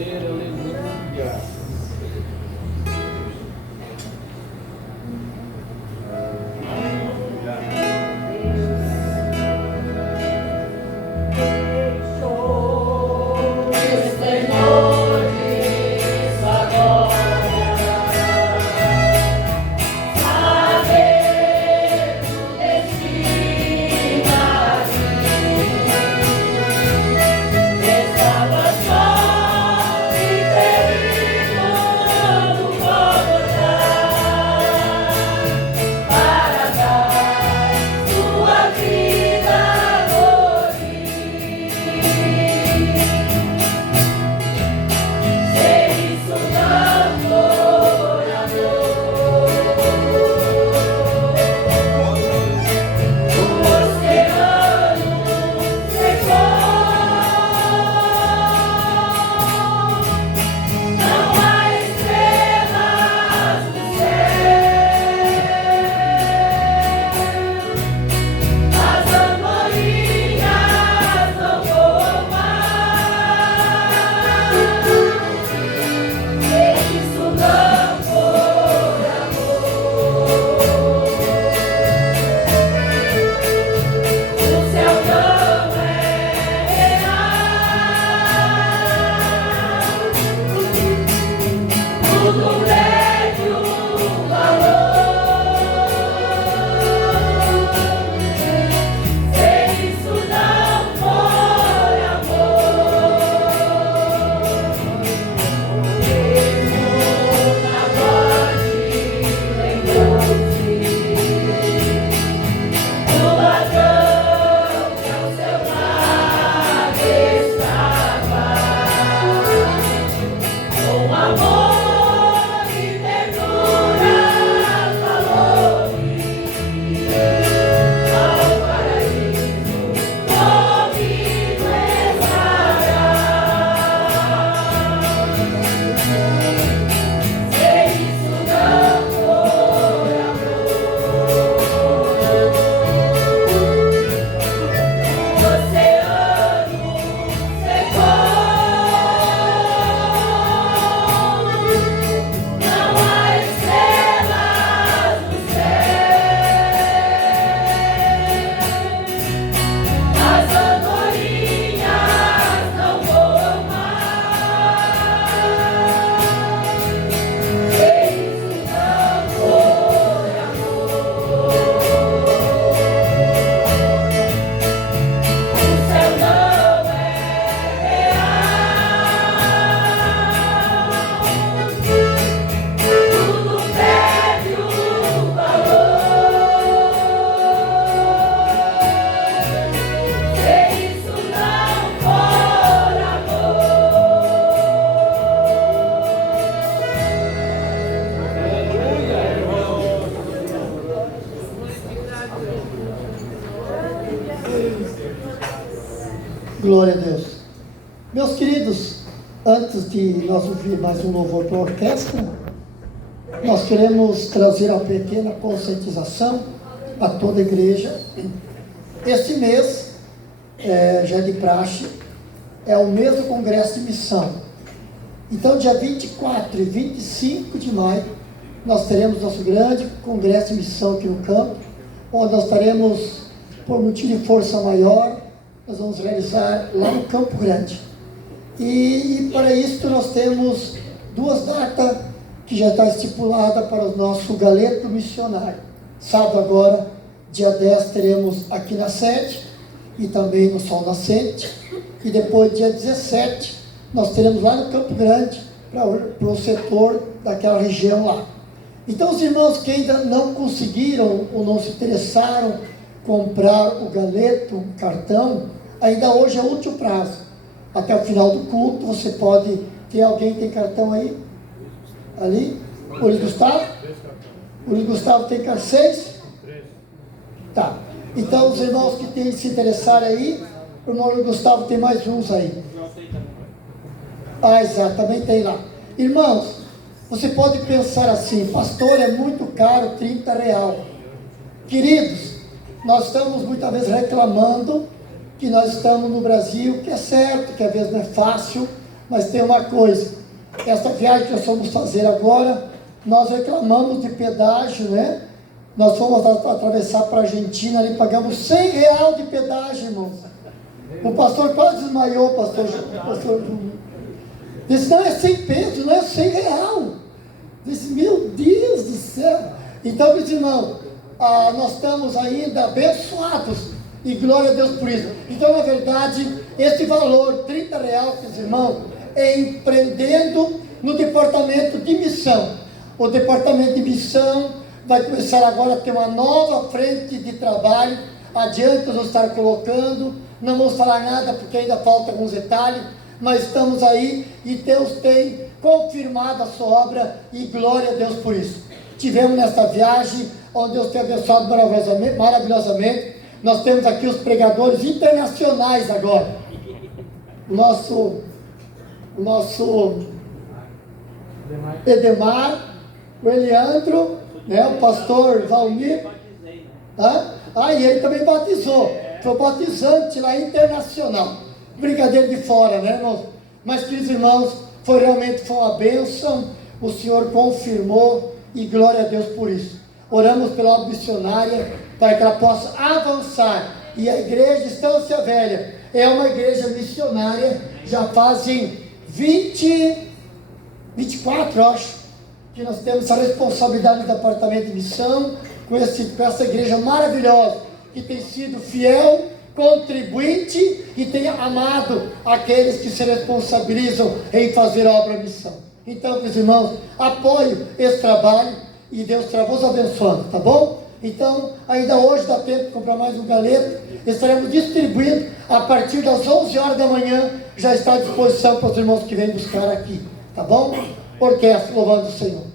poder, aleluia. Glória a Deus. Meus queridos, antes de nós ouvir mais um louvor para a orquestra, nós queremos trazer uma pequena conscientização a toda a igreja. Este mês, já é de praxe, é o mês do Congresso de Missão. Então, dia 24 e 25 de maio, nós teremos nosso grande Congresso de Missão aqui no campo, onde nós estaremos, por motivo de força maior, nós vamos realizar lá no Campo Grande. E para isso nós temos duas datas que já está estipulada para o nosso galeto missionário. Sábado agora, dia 10, teremos aqui na sede e também no Sol Nascente. E depois, dia 17, nós teremos lá no Campo Grande, para o setor daquela região lá. Então, os irmãos que ainda não conseguiram ou não se interessaram comprar o galeto, o cartão, ainda hoje é o último prazo. Até o final do culto, você pode ter alguém que tem cartão aí? Ali? O Luiz Gustavo? O Luiz Gustavo tem cartão 6? Tá. Então, os irmãos que se interessarem aí, o irmão Luiz Gustavo tem mais uns aí. Ah, exato, também tem lá. Irmãos, você pode pensar assim, pastor, é muito caro, R$30. Queridos, nós estamos muitas vezes reclamando que nós estamos no Brasil, que é certo, que às vezes não é fácil, Mas tem uma coisa, essa viagem que nós vamos fazer agora, nós reclamamos de pedágio, né? Nós fomos atravessar para a Argentina, ali pagamos R$100 de pedágio, irmãos. O pastor quase desmaiou, pastor Júnior. Disse, não, é 100 pesos, não é R$100. Disse, meu Deus do céu. Então, meus irmãos, nós estamos ainda abençoados, e glória a Deus por isso. Então, na verdade, esse valor, R$30, meus irmãos, é empreendendo no departamento de missão. O departamento de missão vai começar agora a ter uma nova frente de trabalho. Adiante nós vamos estar colocando, não vamos falar nada porque ainda faltam alguns detalhes, mas estamos aí e Deus tem confirmado a sua obra, e glória a Deus por isso. Tivemos nesta viagem, onde Deus tem abençoado maravilhosamente. Nós temos aqui os pregadores internacionais agora. O nosso Edemar, o Eliandro, né, o pastor Valmir. E ele também batizou. Foi batizante lá internacional. Brincadeira de fora, né, irmãos? Mas, queridos irmãos, realmente foi uma bênção. O Senhor confirmou, e glória a Deus por isso. Oramos pela obra missionária, para que ela possa avançar. E a igreja Estância Velha é uma igreja missionária, já fazem 24, acho, que nós temos essa responsabilidade do departamento de missão, com essa igreja maravilhosa, que tem sido fiel, contribuinte, e tem amado aqueles que se responsabilizam em fazer a obra missão. Então, meus irmãos, apoio esse trabalho, e Deus está vos abençoando, tá bom? Então, ainda hoje dá tempo de comprar mais um galeto. Estaremos distribuindo a partir das 11 horas da manhã. Já está à disposição para os irmãos que vêm buscar aqui, tá bom? Orquestra louvando o Senhor.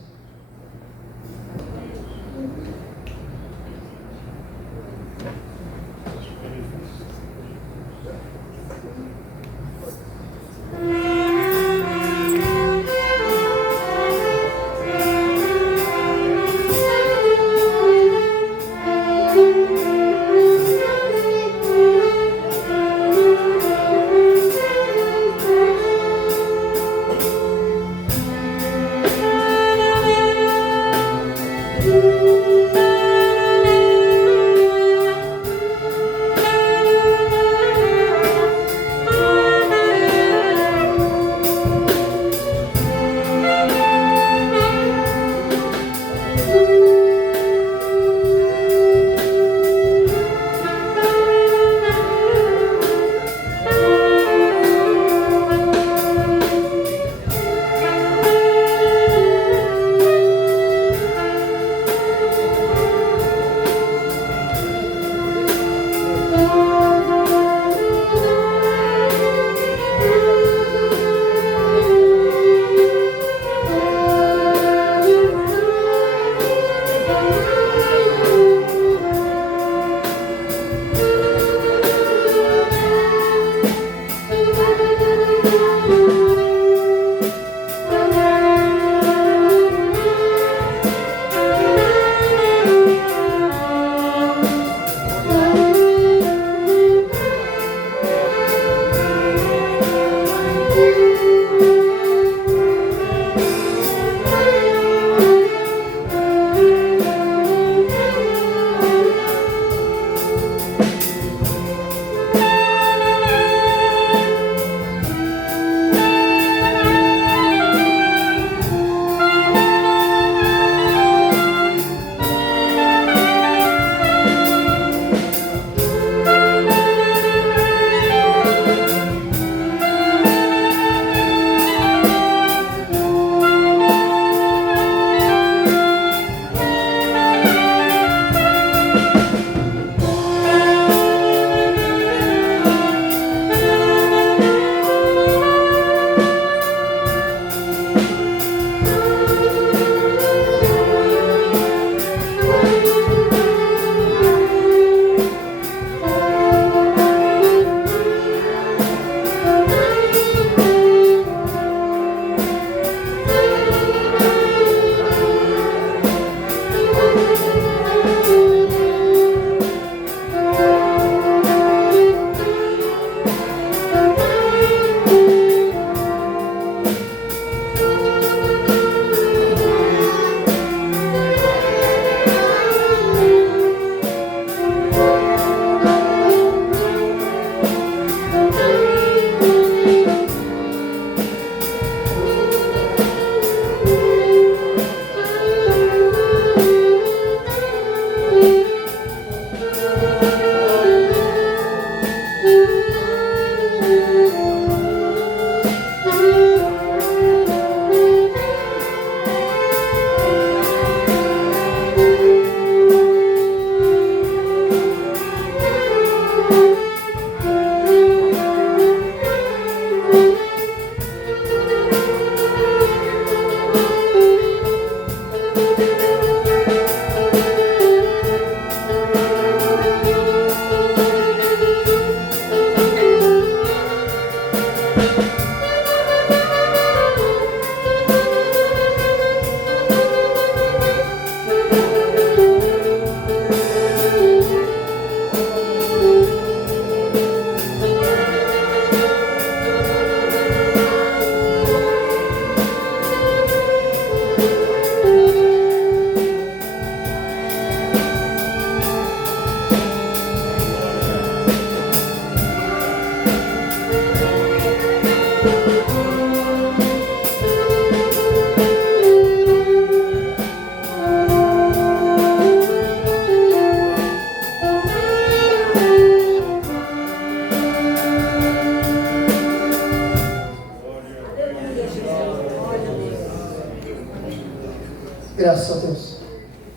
Graças a Deus.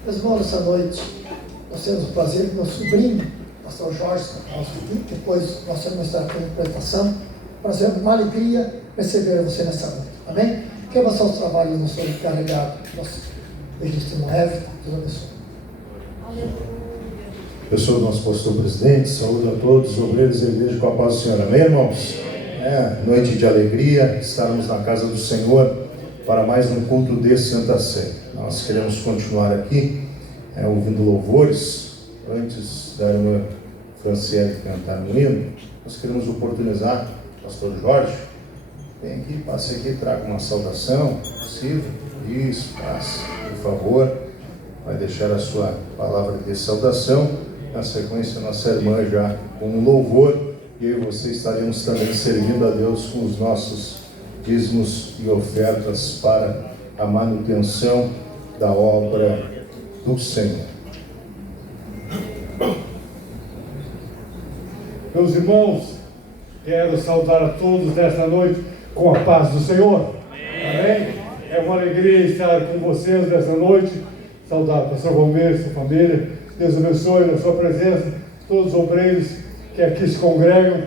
Meus irmãos, essa noite nós temos o prazer que meu sobrinho, pastor Jorge, nosso filho, depois nós vamos estar com a interpretação. Prazer, uma alegria receber você nessa noite. Amém? Quer passar os trabalhos no seu encarregado, nosso legítimo Everton, Deus abençoe. Eu sou o nosso pastor presidente, saúde a todos os obreiros da igreja com a paz do Senhor. Amém, irmãos? Noite de alegria, estarmos na casa do Senhor para mais um culto de Santa Sé. Nós queremos continuar aqui, ouvindo louvores. Antes da irmã Franciele cantar no hino, nós queremos oportunizar o pastor Jorge. Vem aqui, passe aqui, traga uma saudação, possível. Isso, passe, por favor. Vai deixar a sua palavra de saudação. Na sequência, nossa irmã já com um louvor, e eu e você estaremos também servindo a Deus com os nossos dízimos e ofertas para a manutenção da obra do Senhor. Meus irmãos, quero saudar a todos nesta noite com a paz do Senhor. Amém? É uma alegria estar com vocês nesta noite. Saudar o pastor Valmir, sua família. Deus abençoe na sua presença, todos os obreiros que aqui se congregam.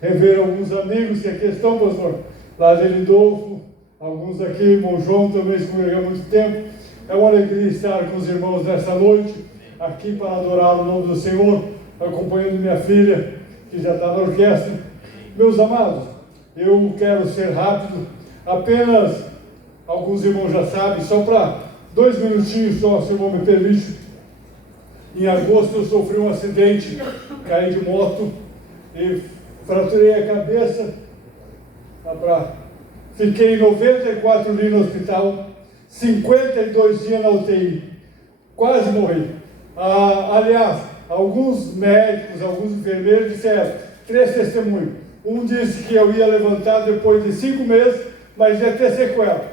Rever alguns amigos que aqui estão, pastor. Lá de Lindolfo, alguns aqui, irmão João, também se congregam há muito tempo. É uma alegria estar com os irmãos nesta noite, aqui para adorar o nome do Senhor, acompanhando minha filha, que já está na orquestra. Meus amados, eu quero ser rápido, apenas alguns irmãos já sabem, só para 2 minutinhos só, se o irmão me permite. Em agosto eu sofri um acidente, caí de moto e fraturei a cabeça. Fiquei 94 dias no hospital, 52 dias na UTI, quase morri. Aliás, alguns médicos, alguns enfermeiros disseram, 3 testemunhos. Um disse que eu ia levantar depois de 5 meses, mas ia ter sequela.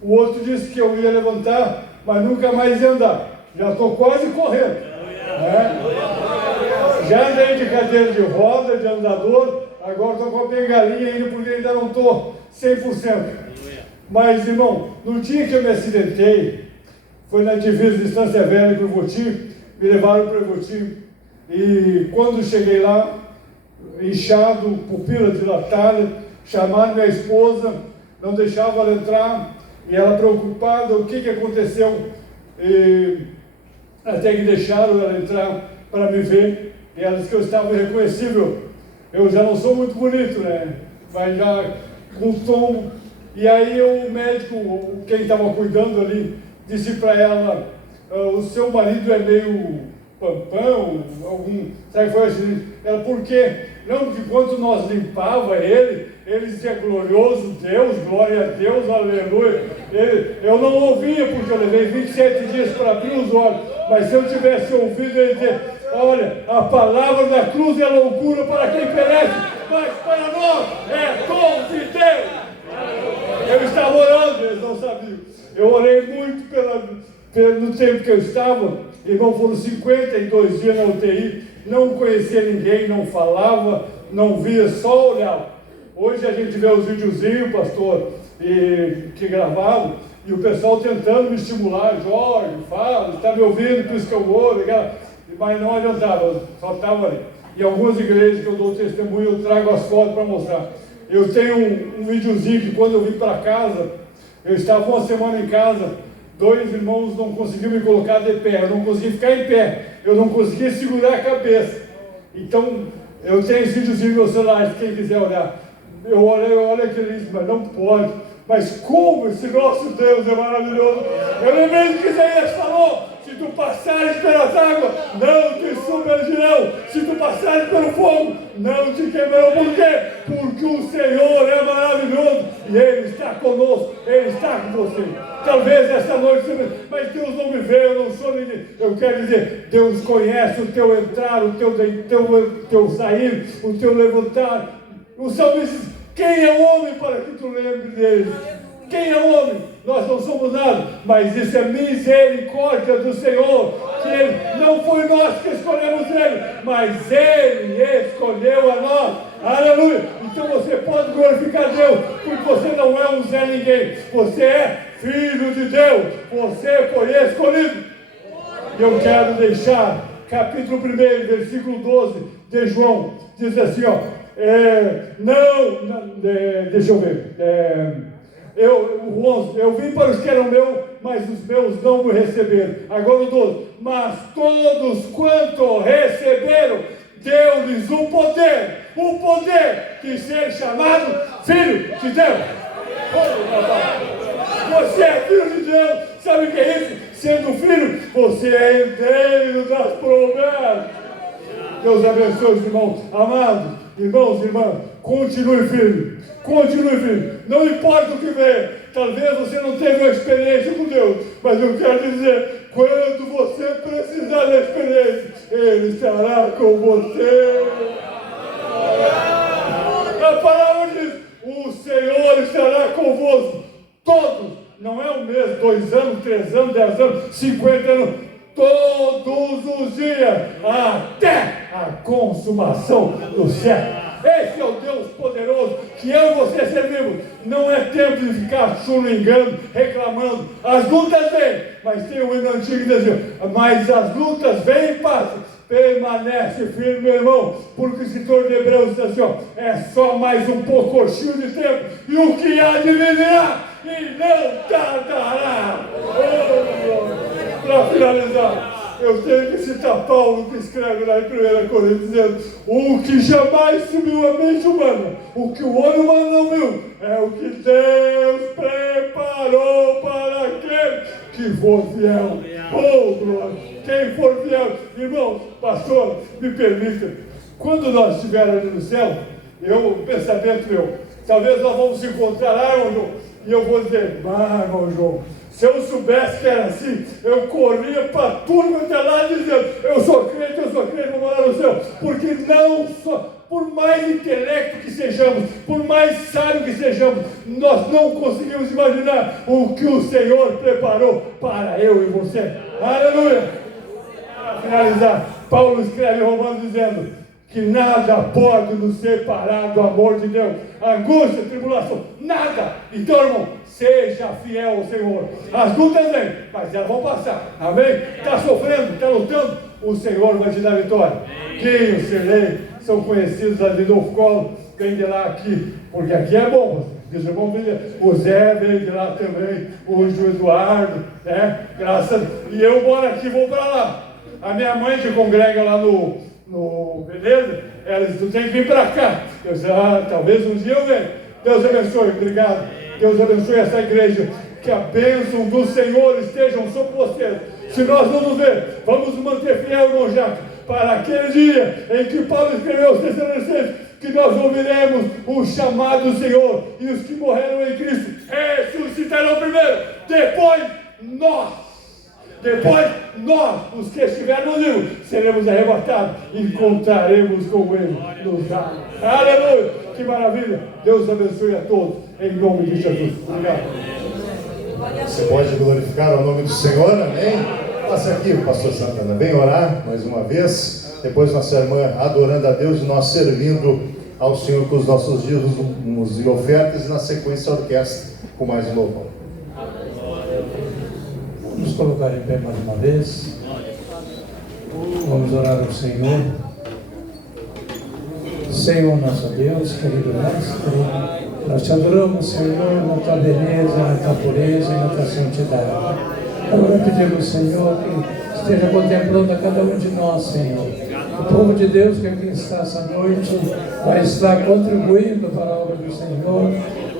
O outro disse que eu ia levantar, mas nunca mais ia andar. Já estou quase correndo. Já andei de cadeira de roda, de andador, agora estou com a bengalinha ainda porque ainda não estou 100%. Mas, irmão, no dia que eu me acidentei, foi na divisa de Estância Velha com o Ivoti, me levaram para o Ivoti, e quando cheguei lá, inchado, pupila dilatada, chamaram minha esposa, não deixava ela entrar, e ela preocupada, o que aconteceu? Até que deixaram ela entrar para me ver, e ela disse que eu estava irreconhecível. Eu já não sou muito bonito, né? Mas já com tom. E aí o médico, quem estava cuidando ali, disse para ela, o seu marido é meio pampão, sabe que foi assim? Ela, por quê? Não, porque quando nós limpava ele dizia glorioso Deus, glória a Deus, aleluia. Eu não ouvia porque eu levei 27 dias para abrir os olhos, mas se eu tivesse ouvido ele dizer, olha, a palavra da cruz é loucura para quem perece, mas para nós é dom de Deus. Eu estava orando, eles não sabiam. Eu orei muito pelo tempo que eu estava, irmão, foram 52 dias na UTI, não conhecia ninguém, não falava, não via, só olhava. Hoje a gente vê os videozinhos, pastor, que gravavam, e o pessoal tentando me estimular, Jorge, fala, está me ouvindo, por isso que eu vou, mas não adiantava, só estava ali. E algumas igrejas que eu dou testemunho, eu trago as fotos para mostrar. Eu tenho um videozinho que quando eu vim para casa, eu estava uma semana em casa, 2 irmãos não conseguiam me colocar de pé, eu não conseguia ficar em pé, eu não conseguia segurar a cabeça. Então, eu tenho esse videozinho no meu celular, quem quiser olhar. Eu olho aquele isso, mas não pode. Mas como esse nosso Deus é maravilhoso. Eu lembrei do que Isaías falou, se tu passares pelas águas, não te submergirão. Se tu passares pelo fogo, não te queimarão. Por quê? Porque o Senhor é maravilhoso e Ele está conosco, Ele está com você. Talvez essa noite você diga, mas Deus não me vê, eu não sou ninguém. Eu quero dizer, Deus conhece o teu entrar, o teu sair, o teu levantar. O salmista diz, quem é o homem para que tu lembre dele? Quem é o homem? Nós não somos nada, mas isso é misericórdia do Senhor, que Ele, não foi nós que escolhemos Ele, mas Ele escolheu a nós. Aleluia! Então você pode glorificar Deus, porque você não é um Zé Ninguém. Você é filho de Deus. Você foi escolhido. E eu quero deixar capítulo 1, versículo 12 de João. Diz assim, ó. Deixa eu ver. O 11, eu vim para os que eram meus, mas os meus não me receberam. Agora o 12, mas todos quanto receberam, deu-lhes o poder de ser chamado filho de Deus. Você é filho de Deus, sabe o que é isso? Sendo filho, você é herdeiro das promessas. Deus abençoe os irmãos amados, irmãos e irmãs, continue firme, não importa o que venha. Talvez você não tenha uma experiência com Deus, mas eu quero dizer, quando você precisar da experiência, Ele estará com você. A palavra diz, o Senhor estará convosco, todos, não é um mês, 2 anos, 3 anos, 10 anos, 50 anos, todos os dias, até a consumação do século. Esse é o Deus poderoso que eu e você servimos. Não é tempo de ficar choramingando, reclamando. As lutas vêm, mas tem um hino antigo que diz assim, mas as lutas vêm e passam. Permanece firme, meu irmão, porque o escritor de Hebreus diz assim, ó, é só mais um pouquinho de tempo, e o que há de virá, e não tardará. Para finalizar, eu tenho que citar Paulo, que escreve lá em 1 Coríntios, dizendo, o que jamais subiu à mente humana, o que o olho humano não viu, é o que Deus preparou para aquele que for fiel. Oh, glória! Quem for fiel, irmão, pastor, me permita, quando nós estivermos ali no céu, o pensamento meu, talvez nós vamos se encontrar, irmão João, e eu vou dizer, irmão João, se eu soubesse que era assim, eu corria para tudo até lá dizendo, eu sou crente, vou morar no céu, porque não só, por mais intelecto que sejamos, por mais sábio que sejamos, nós não conseguimos imaginar o que o Senhor preparou para eu e você. Aleluia! Para finalizar, Paulo escreve em Romanos dizendo que nada pode nos separar do amor de Deus, angústia, tribulação, nada. Então, irmão, seja fiel ao Senhor. As lutas vêm, mas elas vão passar. Amém? Está sofrendo, está lutando, o Senhor vai te dar vitória. Quem o Serlei são conhecidos ali do Colo, vem de lá aqui, porque aqui é bom. O Zé veio de lá também, o João Eduardo, né? Graças. E eu moro aqui, vou para lá. A minha mãe que congrega lá no Beleza? Ela disse, tu tem que vir para cá. Eu disse, talvez um dia eu venha. Deus abençoe, obrigado. Deus abençoe essa igreja. Que a bênção do Senhor esteja sobre vocês. Se nós vamos ver, vamos nos manter fiel, irmão Jacques, para aquele dia em que Paulo escreveu aos Tessalonicenses, que nós ouviremos o chamado do Senhor, e os que morreram em Cristo ressuscitarão primeiro, depois nós, os que estivermos vivos, seremos arrebatados e encontraremos com Ele nos ares. Aleluia! Que maravilha! Deus abençoe a todos, em nome de Jesus. Obrigado. Você pode glorificar o nome do Senhor, amém? Passa aqui o pastor Santana, vem orar mais uma vez. Depois nossa irmã adorando a Deus e nós servindo ao Senhor com os nossos dízimos e ofertas, e na sequência a orquestra com mais um louvor. Vamos colocar em pé mais uma vez. Vamos orar ao Senhor. Senhor nosso Deus, querido Mestre, nós te adoramos, Senhor, na tua beleza, na tua pureza e na tua santidade. Agora pedimos, Senhor, que esteja contemplando a cada um de nós, Senhor. O povo de Deus que aqui está essa noite vai estar contribuindo para a obra do Senhor,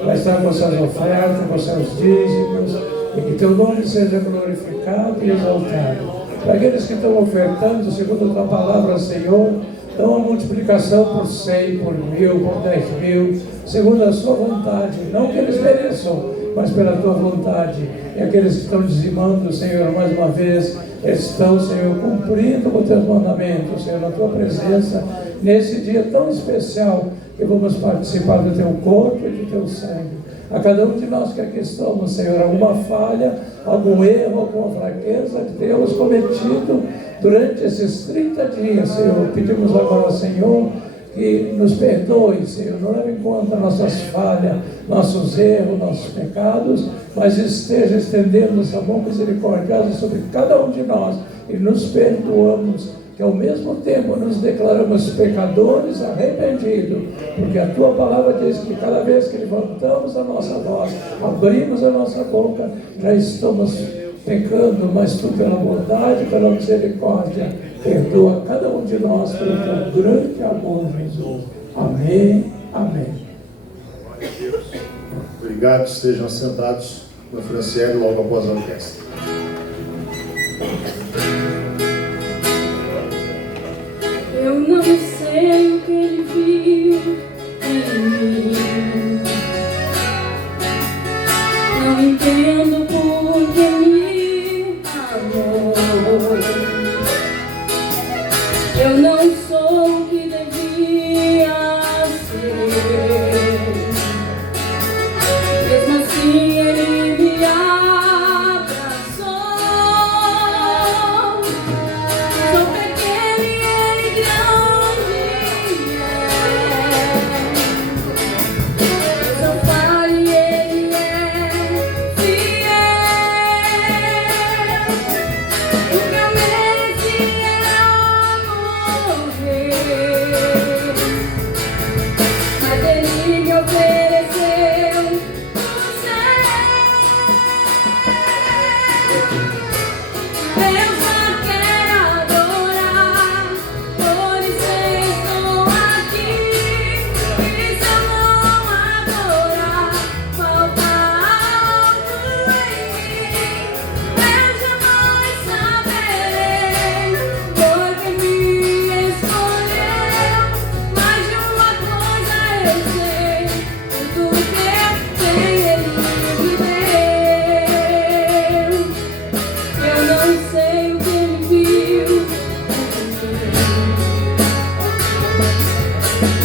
vai estar com suas ofertas, com seus dízimos, e que teu nome seja glorificado e exaltado. Para aqueles que estão ofertando, segundo a tua palavra, Senhor, dão a multiplicação por 100, por 1000, por 10.000, segundo a sua vontade, não que eles mereçam, mas pela tua vontade. E aqueles que estão dizimando, Senhor, mais uma vez, estão, Senhor, cumprindo com teus mandamentos, Senhor, na tua presença, nesse dia tão especial, que vamos participar do teu corpo e do teu sangue. A cada um de nós que aqui estamos, Senhor, alguma falha, algum erro, alguma fraqueza que tenhamos cometido durante esses 30 dias, Senhor, pedimos agora, Senhor, que nos perdoe, Senhor, não leve em conta nossas falhas, nossos erros, nossos pecados, mas esteja estendendo essa mão misericordiosa sobre cada um de nós e nos perdoamos, que ao mesmo tempo nos declaramos pecadores arrependidos, porque a Tua palavra diz que cada vez que levantamos a nossa voz, abrimos a nossa boca, já estamos pecando, mas Tu, pela bondade, pela misericórdia, perdoa cada um de nós pelo Teu grande amor, Jesus. Amém, amém. Obrigado, estejam sentados no Franciele logo após a orquestra. Eu não sei o que Ele viu em mim, não entendo por que me amou. Eu não sou o que devia ser, mesmo assim Ele me abraçou. Sou pequeno e Ele grande é. Eu sou falho e Ele é fiel. O que eu mereci era morrer, mas Ele me ofereceu o céu. Eu só quero adorar, por isso estou aqui. E se eu não adorar, falta algo em mim. Eu jamais saberei, porque me escolheu. Mas de uma coisa eu sei, tudo que eu tenho Ele me deu. Eu não sei o que Ele viu,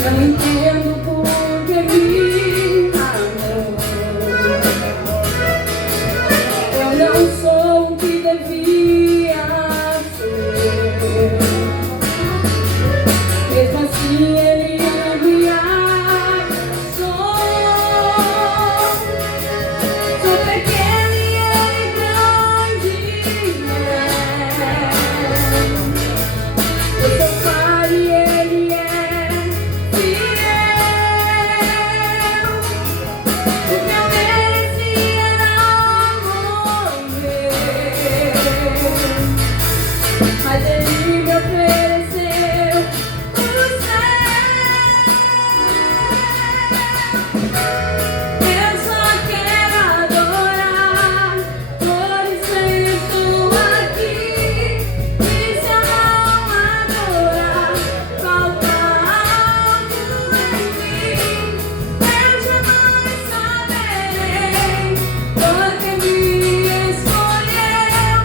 não entendo por que me amou. Eu não sou o que devia ser, mesmo assim Ele me abraçou. Sou pequeno e Ele grande é. Eu sou falho e Ele é fiel. O que eu mereci era morrer, mas Ele me ofereceu o céu. Eu só quero adorar, por isso eu estou aqui. E se eu não adorar, falta algo em mim. Eu jamais saberei, porque me escolheu.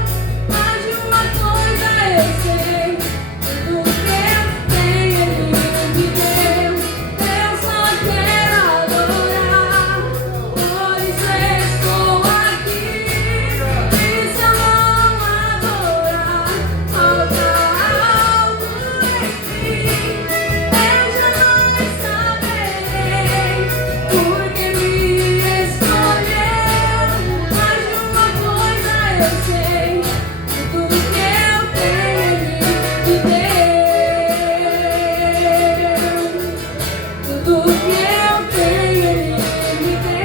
Mas de uma coisa eu sei, tudo que eu tenho Ele me deu. Eu só quero adorar, por isso estou aqui. E se eu não adorar, falta algo em mim. Eu jamais saberei, porque me escolheu. Mas de uma coisa eu sei, tudo que eu tenho Ele me deu. Tudo que eu tenho Ele me deu.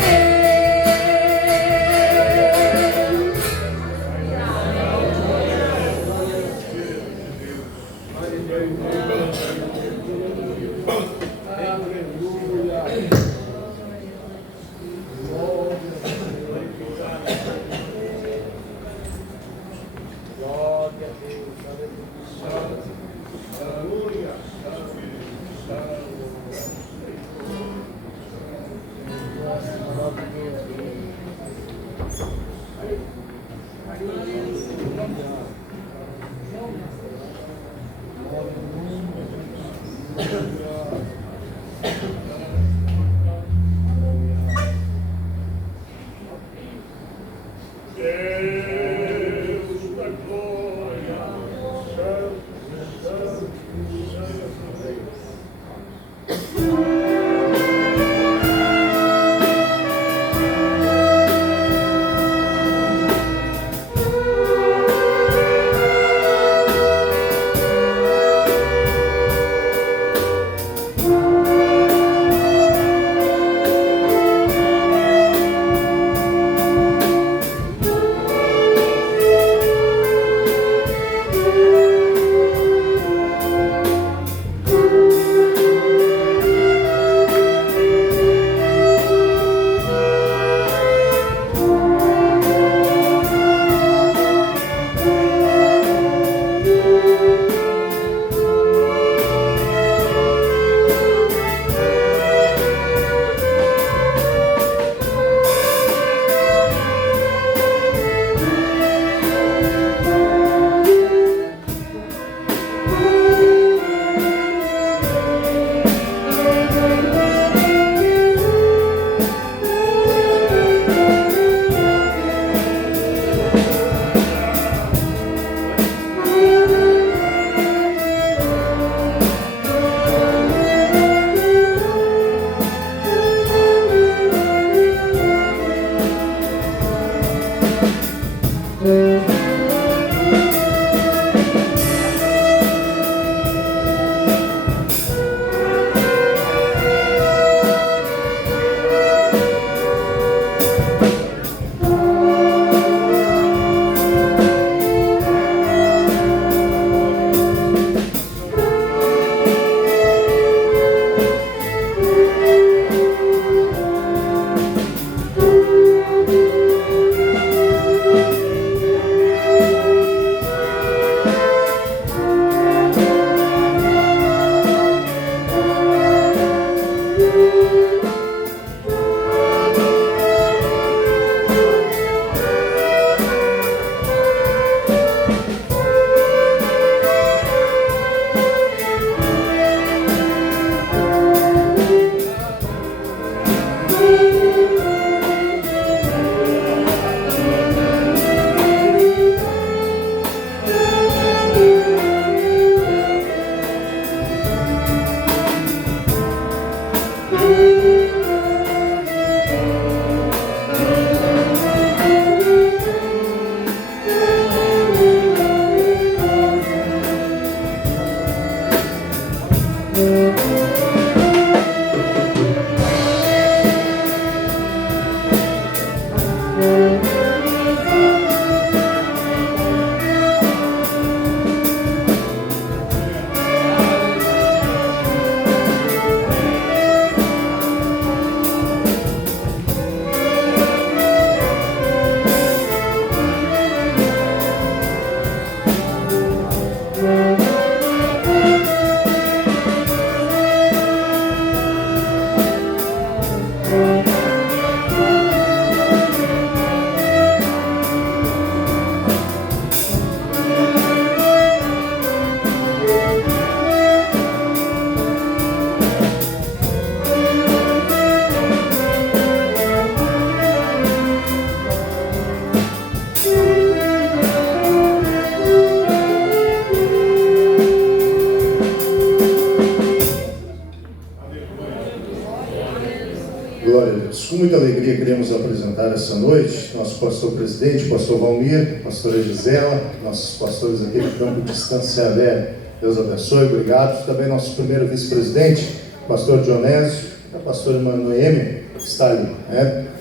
Glória a Deus. Com muita alegria queremos apresentar essa noite nosso pastor presidente, pastor Valmir, pastora Gisela, nossos pastores aqui do campo de Estância Velha. Deus abençoe, obrigado. Também nosso primeiro vice-presidente, pastor Dionésio, a pastora irmã Noemi, que está ali.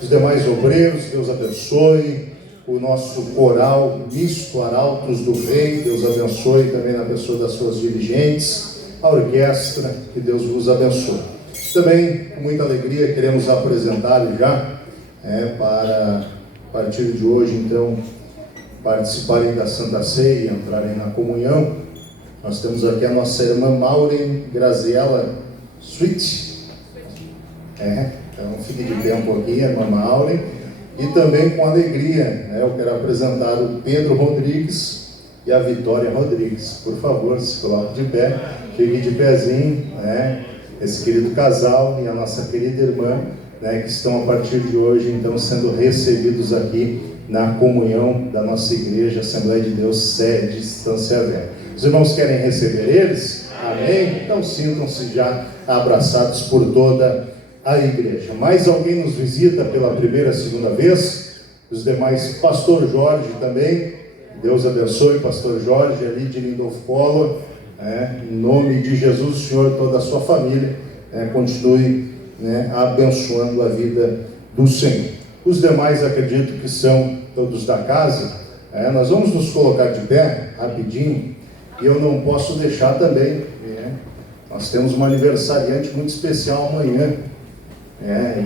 Os demais obreiros, Deus abençoe. O nosso coral misto Arautos do Rei, Deus abençoe também na pessoa das suas dirigentes, a orquestra, que Deus vos abençoe. Também, com muita alegria, queremos apresentar já, para a partir de hoje, então, participarem da Santa Ceia e entrarem na comunhão. Nós temos aqui a nossa irmã Maureen Graziella Sweet. Então fique de pé um pouquinho, irmã Maureen. E também com alegria, eu quero apresentar o Pedro Rodrigues e a Vitória Rodrigues. Por favor, se coloque de pé, fique de pezinho, esse querido casal e a nossa querida irmã, que estão a partir de hoje, então, sendo recebidos aqui na comunhão da nossa igreja, Assembleia de Deus, sede Estância Velha. Os irmãos querem receber eles? Amém? Então sintam-se já abraçados por toda a igreja. Mais alguém nos visita pela primeira, segunda vez? Os demais, pastor Jorge também, Deus abençoe, pastor Jorge, ali de Lindolfo Collor, em nome de Jesus, o Senhor, toda a sua família, continue abençoando a vida do Senhor. Os demais, acredito que são todos da casa. Nós vamos nos colocar de pé, rapidinho, e eu não posso deixar também, nós temos uma aniversariante muito especial amanhã,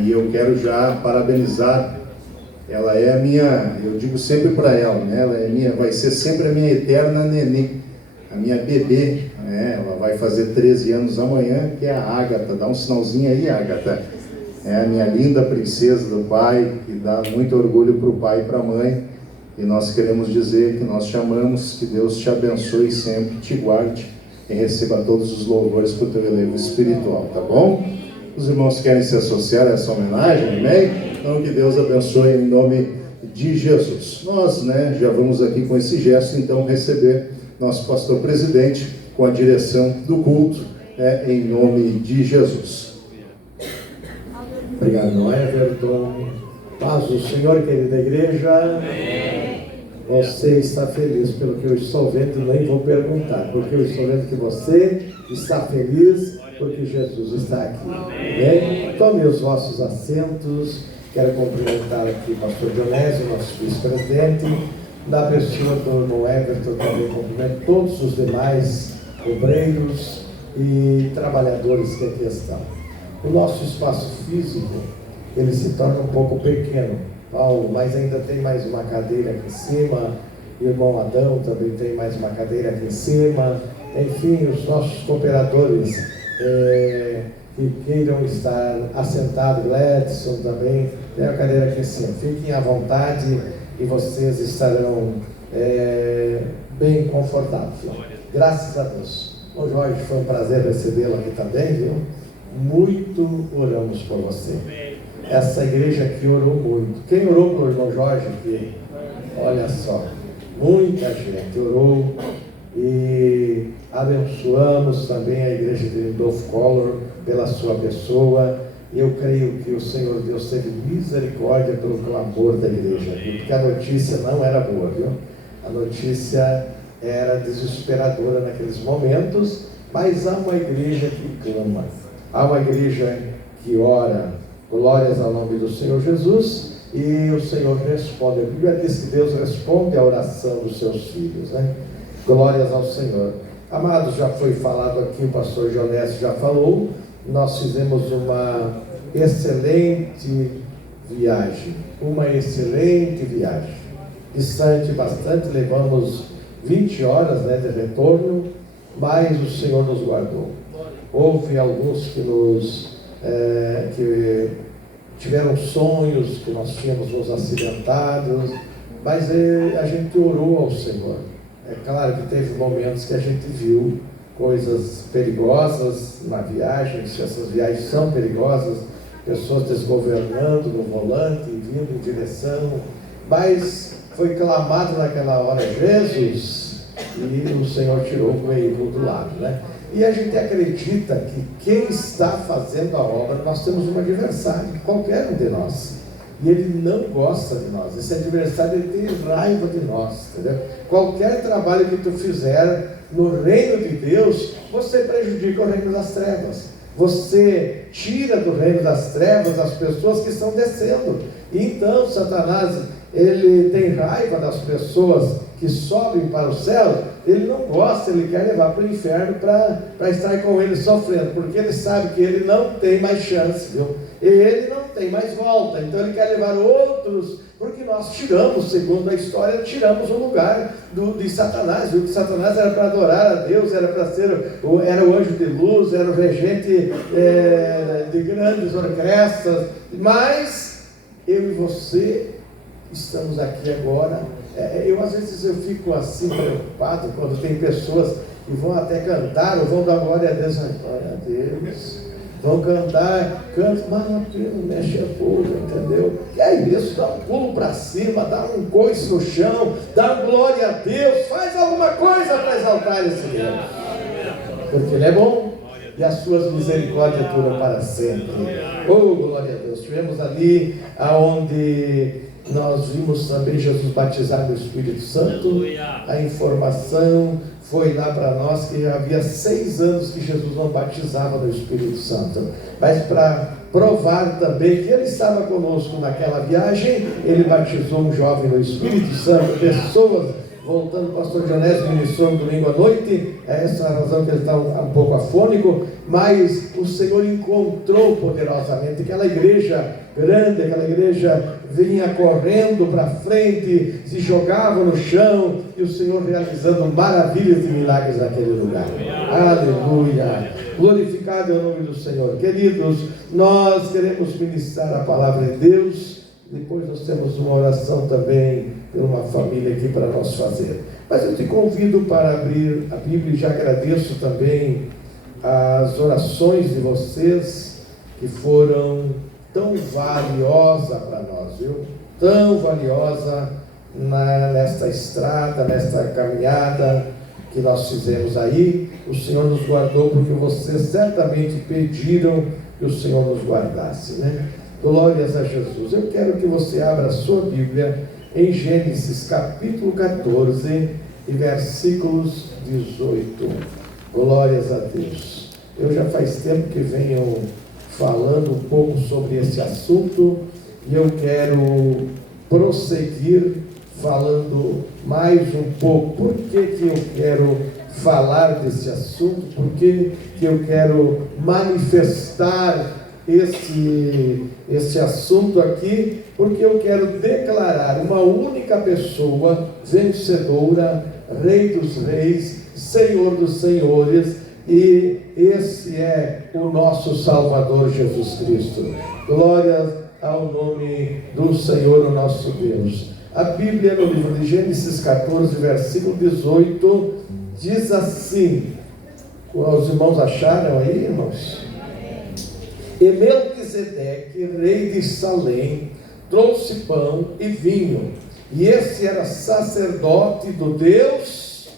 e eu quero já parabenizar. Ela é a minha, eu digo sempre para ela, ela é minha, vai ser sempre a minha eterna nenê, a minha bebê, ela vai fazer 13 anos amanhã, que é a Ágata. Dá um sinalzinho aí, Ágata. É a minha linda princesa do pai, que dá muito orgulho para o pai e para a mãe, e nós queremos dizer que nós te amamos, que Deus te abençoe sempre, te guarde e receba todos os louvores para o teu elevo espiritual, tá bom? Os irmãos querem se associar a essa homenagem, amém? Então que Deus abençoe em nome de Jesus. Nós, já vamos aqui com esse gesto, então, receber nosso pastor presidente com a direção do culto, em nome de Jesus. Obrigado, Everton. Paz do Senhor, querida igreja. Amém. você está feliz pelo que eu estou vendo, nem vou perguntar, porque eu estou vendo que você está feliz porque Jesus está aqui. Amém? Tome os vossos assentos. Quero cumprimentar aqui o pastor Dionésio, nosso vice-presidente, da pessoa do irmão Everton, também cumprimento todos os demais obreiros e trabalhadores que aqui estão. O nosso espaço físico, ele se torna um pouco pequeno, Paulo, mas ainda tem mais uma cadeira aqui em cima, o irmão Adão também tem mais uma cadeira aqui em cima, enfim, os nossos cooperadores que queiram estar assentados, Gladson também, tem a cadeira aqui em cima, fiquem à vontade e vocês estarão bem confortáveis. Graças a Deus. Bom, Jorge, foi um prazer recebê-lo aqui também, viu? Muito oramos por você. Essa igreja aqui orou muito. Quem orou por irmão Jorge aqui? Olha só, muita gente orou e abençoamos também a igreja de Randolph Collor pela sua pessoa. Eu creio que o Senhor Deus teve misericórdia pelo clamor da igreja aqui, porque a notícia não era boa, viu? A notícia era desesperadora naqueles momentos, mas há uma igreja que clama, há uma igreja que ora, glórias ao nome do Senhor Jesus, e o Senhor responde. A Bíblia diz que Deus responde à oração dos seus filhos, né? Glórias ao Senhor. Amados, já foi falado aqui, o pastor Dionésio já falou, nós fizemos uma excelente viagem, distante bastante, levamos 20 horas de retorno, mas o Senhor nos guardou. Houve alguns que tiveram sonhos, que nós tínhamos nos acidentado, mas a gente orou ao Senhor. É claro que teve momentos que a gente viu coisas perigosas na viagem, se essas viagens são perigosas, pessoas desgovernando no volante, vindo em direção, mas foi clamado naquela hora Jesus, e o Senhor tirou o veículo do lado, né? E a gente acredita que quem está fazendo a obra, nós temos um adversário, qualquer um de nós, e ele não gosta de nós. Esse adversário, ele tem raiva de nós, entendeu? Qualquer trabalho que tu fizer no reino de Deus, você prejudica o reino das trevas, você tira do reino das trevas as pessoas que estão descendo. Então Satanás, ele tem raiva das pessoas que sobem para o céu, ele não gosta, ele quer levar para o inferno para estar com ele sofrendo, porque ele sabe que ele não tem mais chance, viu? Ele não tem mais volta, então ele quer levar outros, porque nós tiramos, segundo a história, tiramos o lugar de Satanás, viu? Que Satanás era para adorar a Deus, era para ser, era o anjo de luz, era o regente de grandes orquestras, mas eu e você estamos aqui agora. Às vezes eu fico assim preocupado quando tem pessoas que vão até cantar ou vão dar glória a Deus. Glória a Deus, vão cantar, cantam, mas não mexe a boca, entendeu? Que é isso, dá um pulo para cima, dá um coice no chão, dá glória a Deus, faz alguma coisa para exaltar esse Deus, porque Ele é bom e as suas misericórdias duram para sempre. Oh, glória a Deus. Estivemos ali aonde nós vimos também Jesus batizar no Espírito Santo. A informação foi lá para nós que havia 6 anos que Jesus não batizava no Espírito Santo, mas para provar também que Ele estava conosco naquela viagem, Ele batizou um jovem no Espírito Santo, pessoas. Voltando, o pastor Dionésio ministrou no domingo à noite, é essa a razão que ele está um pouco afônico, mas o Senhor encontrou poderosamente aquela igreja grande, aquela igreja vinha correndo para frente, se jogava no chão, e o Senhor realizando maravilhas e milagres naquele lugar. Aleluia! Glorificado é o nome do Senhor. Queridos, nós queremos ministrar a palavra de Deus. Depois nós temos uma oração também por uma família aqui para nós fazer. Mas eu te convido para abrir a Bíblia e já agradeço também as orações de vocês que foram tão valiosa para nós, viu? Tão valiosa nesta estrada, nesta caminhada que nós fizemos aí. O Senhor nos guardou porque vocês certamente pediram que o Senhor nos guardasse, né? Glórias a Jesus. Eu quero que você abra a sua Bíblia em Gênesis capítulo 14 e versículos 18. Glórias a Deus. Eu já faz tempo que venho falando um pouco sobre esse assunto e eu quero prosseguir falando mais um pouco. Por que eu quero falar desse assunto? Por que eu quero manifestar esse assunto aqui? Porque eu quero declarar uma única pessoa vencedora, Rei dos Reis, Senhor dos Senhores, e esse é o nosso Salvador Jesus Cristo. Glórias ao nome do Senhor, o nosso Deus. A Bíblia, no livro de Gênesis 14, versículo 18, diz assim: os irmãos acharam aí, irmãos? E Melquisedeque, rei de Salém, trouxe pão e vinho, e esse era sacerdote do Deus,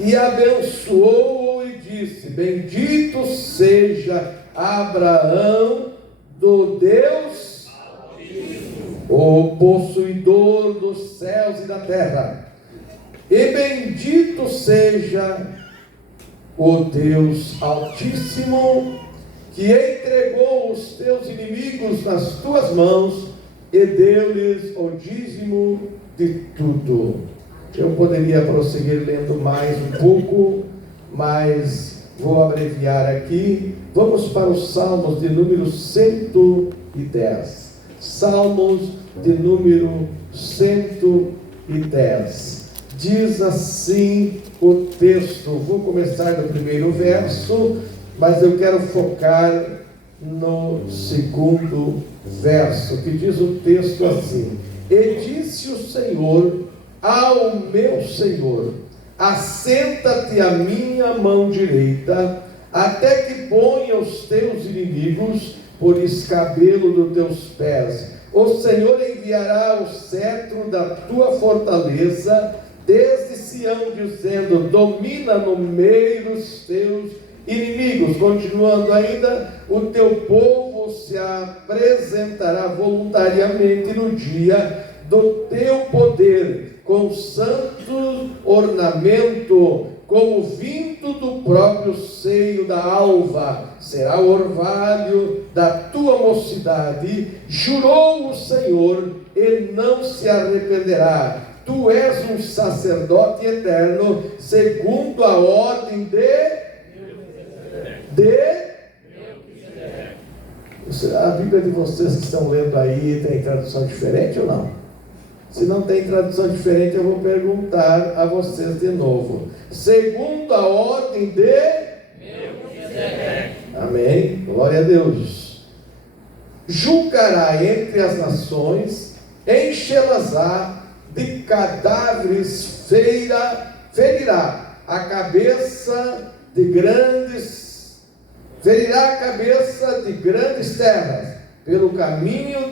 e abençoou-o e disse: bendito seja Abraão do Deus, o possuidor dos céus e da terra, e bendito seja o Deus Altíssimo, que entregou os teus inimigos nas tuas mãos e deu-lhes o dízimo de tudo. Eu poderia prosseguir lendo mais um pouco, mas vou abreviar aqui. Vamos para os Salmos de número 110. Salmos de número 110. Diz assim o texto. Vou começar do primeiro verso, mas eu quero focar no segundo verso, que diz o texto assim: e disse o Senhor ao meu Senhor: assenta-te à minha mão direita, até que ponha os teus inimigos por escabelo dos teus pés. O Senhor enviará o cetro da tua fortaleza desde Sião, dizendo: domina no meio dos teus inimigos. Continuando ainda: o teu povo se apresentará voluntariamente no dia do teu poder, com santo ornamento, como vindo do próprio seio da alva. Será o orvalho da tua mocidade. Jurou o Senhor e não se arrependerá. Tu és um sacerdote eterno, segundo a ordem A Bíblia de vocês que estão lendo aí tem tradução diferente ou não? Se não tem tradução diferente, eu vou perguntar a vocês de novo. Segundo a ordem Amém? Glória a Deus. Julgará entre as nações, enchê-las-á de cadáveres, ferirá a cabeça de grandes terras, pelo caminho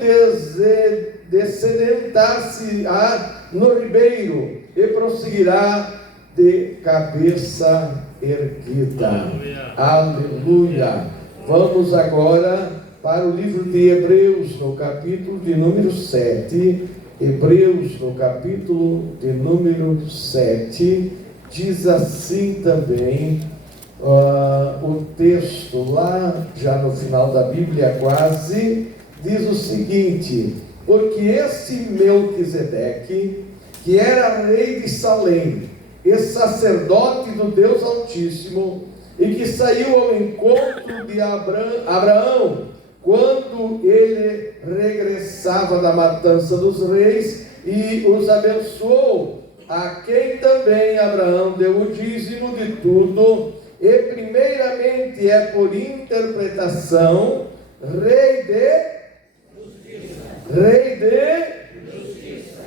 descedentar-se-á no ribeiro, e prosseguirá de cabeça erguida. Aleluia. Vamos agora para o livro de Hebreus, no capítulo de número 7. Hebreus, no capítulo de número 7, diz assim também o texto, lá já no final da Bíblia quase, diz o seguinte: porque este Melquisedeque, que era rei de Salém, e sacerdote do Deus Altíssimo, e que saiu ao encontro de Abraão, quando ele regressava da matança dos reis, e os abençoou, a quem também Abraão deu o dízimo de tudo, e primeiramente é por interpretação rei de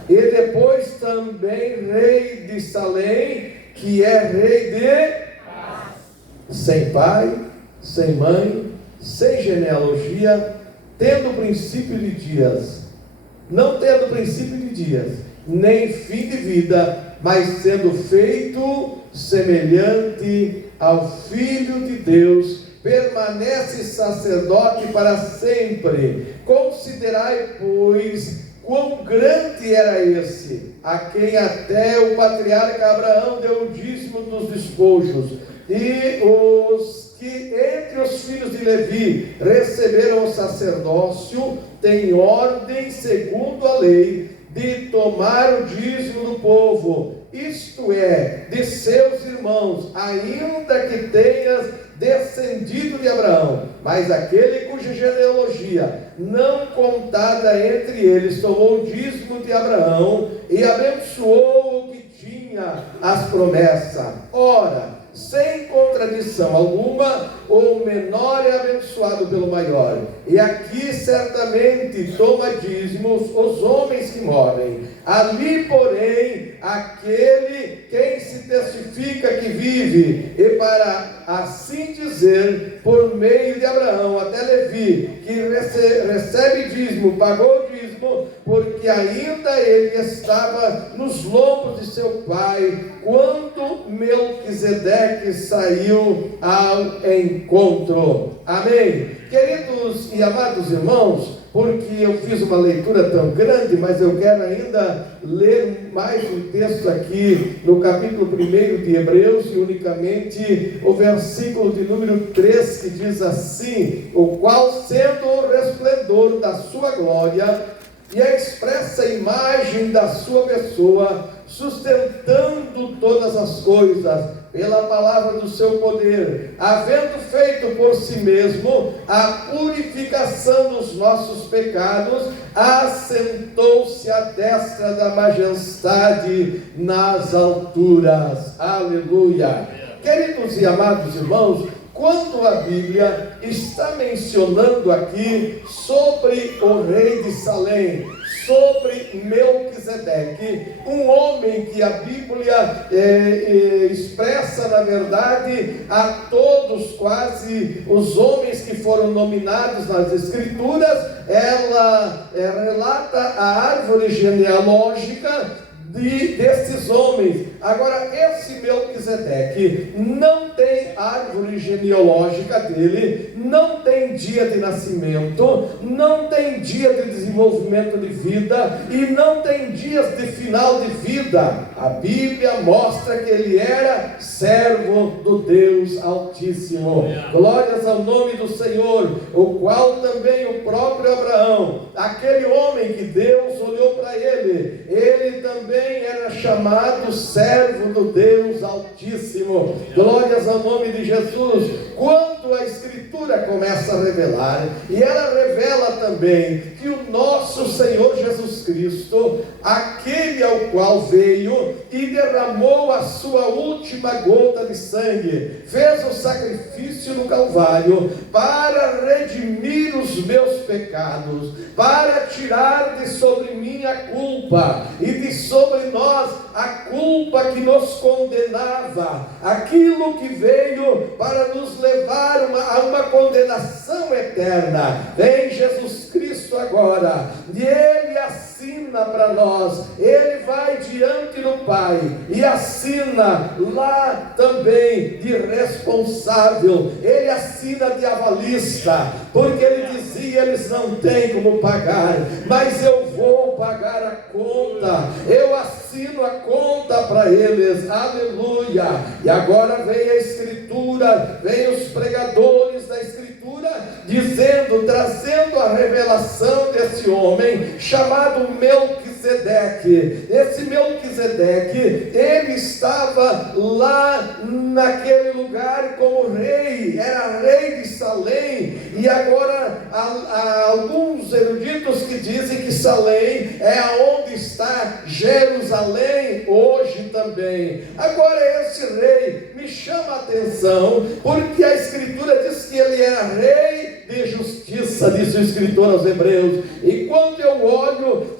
e depois também rei de Salém, que é rei de sem pai, sem mãe, sem genealogia, tendo princípio de dias, não tendo princípio de dias, nem fim de vida, mas sendo feito semelhante ao Filho de Deus, permanece sacerdote para sempre. Considerai, pois, quão grande era esse, a quem até o patriarca Abraão deu o dízimo dos despojos, e os que entre os filhos de Levi receberam o sacerdócio, têm ordem, segundo a lei, de tomar o dízimo do povo, isto é, de seus irmãos, ainda que tenhas descendido de Abraão. Mas aquele cuja genealogia não contada entre eles tomou o dízimo de Abraão e abençoou o que tinha as promessas. Ora, sem contradição alguma, o menor é abençoado pelo maior. E aqui certamente toma dízimos os homens que morrem. Ali, porém, aquele quem se testifica que vive, e para assim dizer, por meio de Abraão até Levi, que recebe dízimo, pagou dízimo, porque ainda ele estava nos lombos de seu pai, quando Melquisedeque saiu ao encontro. Amém? Queridos e amados irmãos, porque eu fiz uma leitura tão grande, mas eu quero ainda ler mais um texto aqui no capítulo 1 de Hebreus, e unicamente o versículo de número 3, que diz assim: o qual, sendo o resplendor da sua glória e a expressa imagem da sua pessoa, sustentando todas as coisas pela palavra do seu poder, havendo feito por si mesmo a purificação dos nossos pecados, assentou-se à destra da majestade nas alturas. Aleluia! Queridos e amados irmãos, quando a Bíblia está mencionando aqui sobre o rei de Salém, sobre Melquisedeque, um homem que a Bíblia expressa, na verdade, a todos, quase os homens que foram nominados nas Escrituras, ela relata a árvore genealógica desses homens. Agora, esse Melquisedeque não tem árvore genealógica dele, não tem dia de nascimento, não tem dia de desenvolvimento de vida e não tem dias de final de vida. A Bíblia mostra que ele era servo do Deus Altíssimo. Glórias ao nome do Senhor, o qual também o próprio Abraão, aquele homem que Deus olhou para ele, ele também era chamado servo do Deus Altíssimo. Glórias ao nome de Jesus. Quando a Escritura começa a revelar, e ela revela também que o nosso Senhor Jesus Cristo, aquele ao qual veio e derramou a sua última gota de sangue, fez o sacrifício no Calvário para redimir os meus pecados, para tirar de sobre mim a culpa e de sobre nós a culpa que nos condenava, aquilo que veio para nos levar a uma condenação eterna. Vem Jesus Cristo agora, e Ele assina para nós, Ele vai diante do Pai e assina lá também de responsável, Ele assina de avalista, porque Ele dizia: eles não têm como pagar, mas eu vou pagar a conta, eu assino a conta para eles. Aleluia! E agora vem a Escritura, vem os pregadores da Escritura dizendo, trazendo a revelação desse homem chamado Melquisedeque. Esse Melquisedeque, ele estava lá naquele lugar como rei, era rei de Salém, e agora há alguns eruditos que dizem que Salém é onde está Jerusalém hoje também. Agora esse rei me chama a atenção, porque a Escritura diz que ele era rei de justiça, diz o escritor aos Hebreus. E quando eu olho,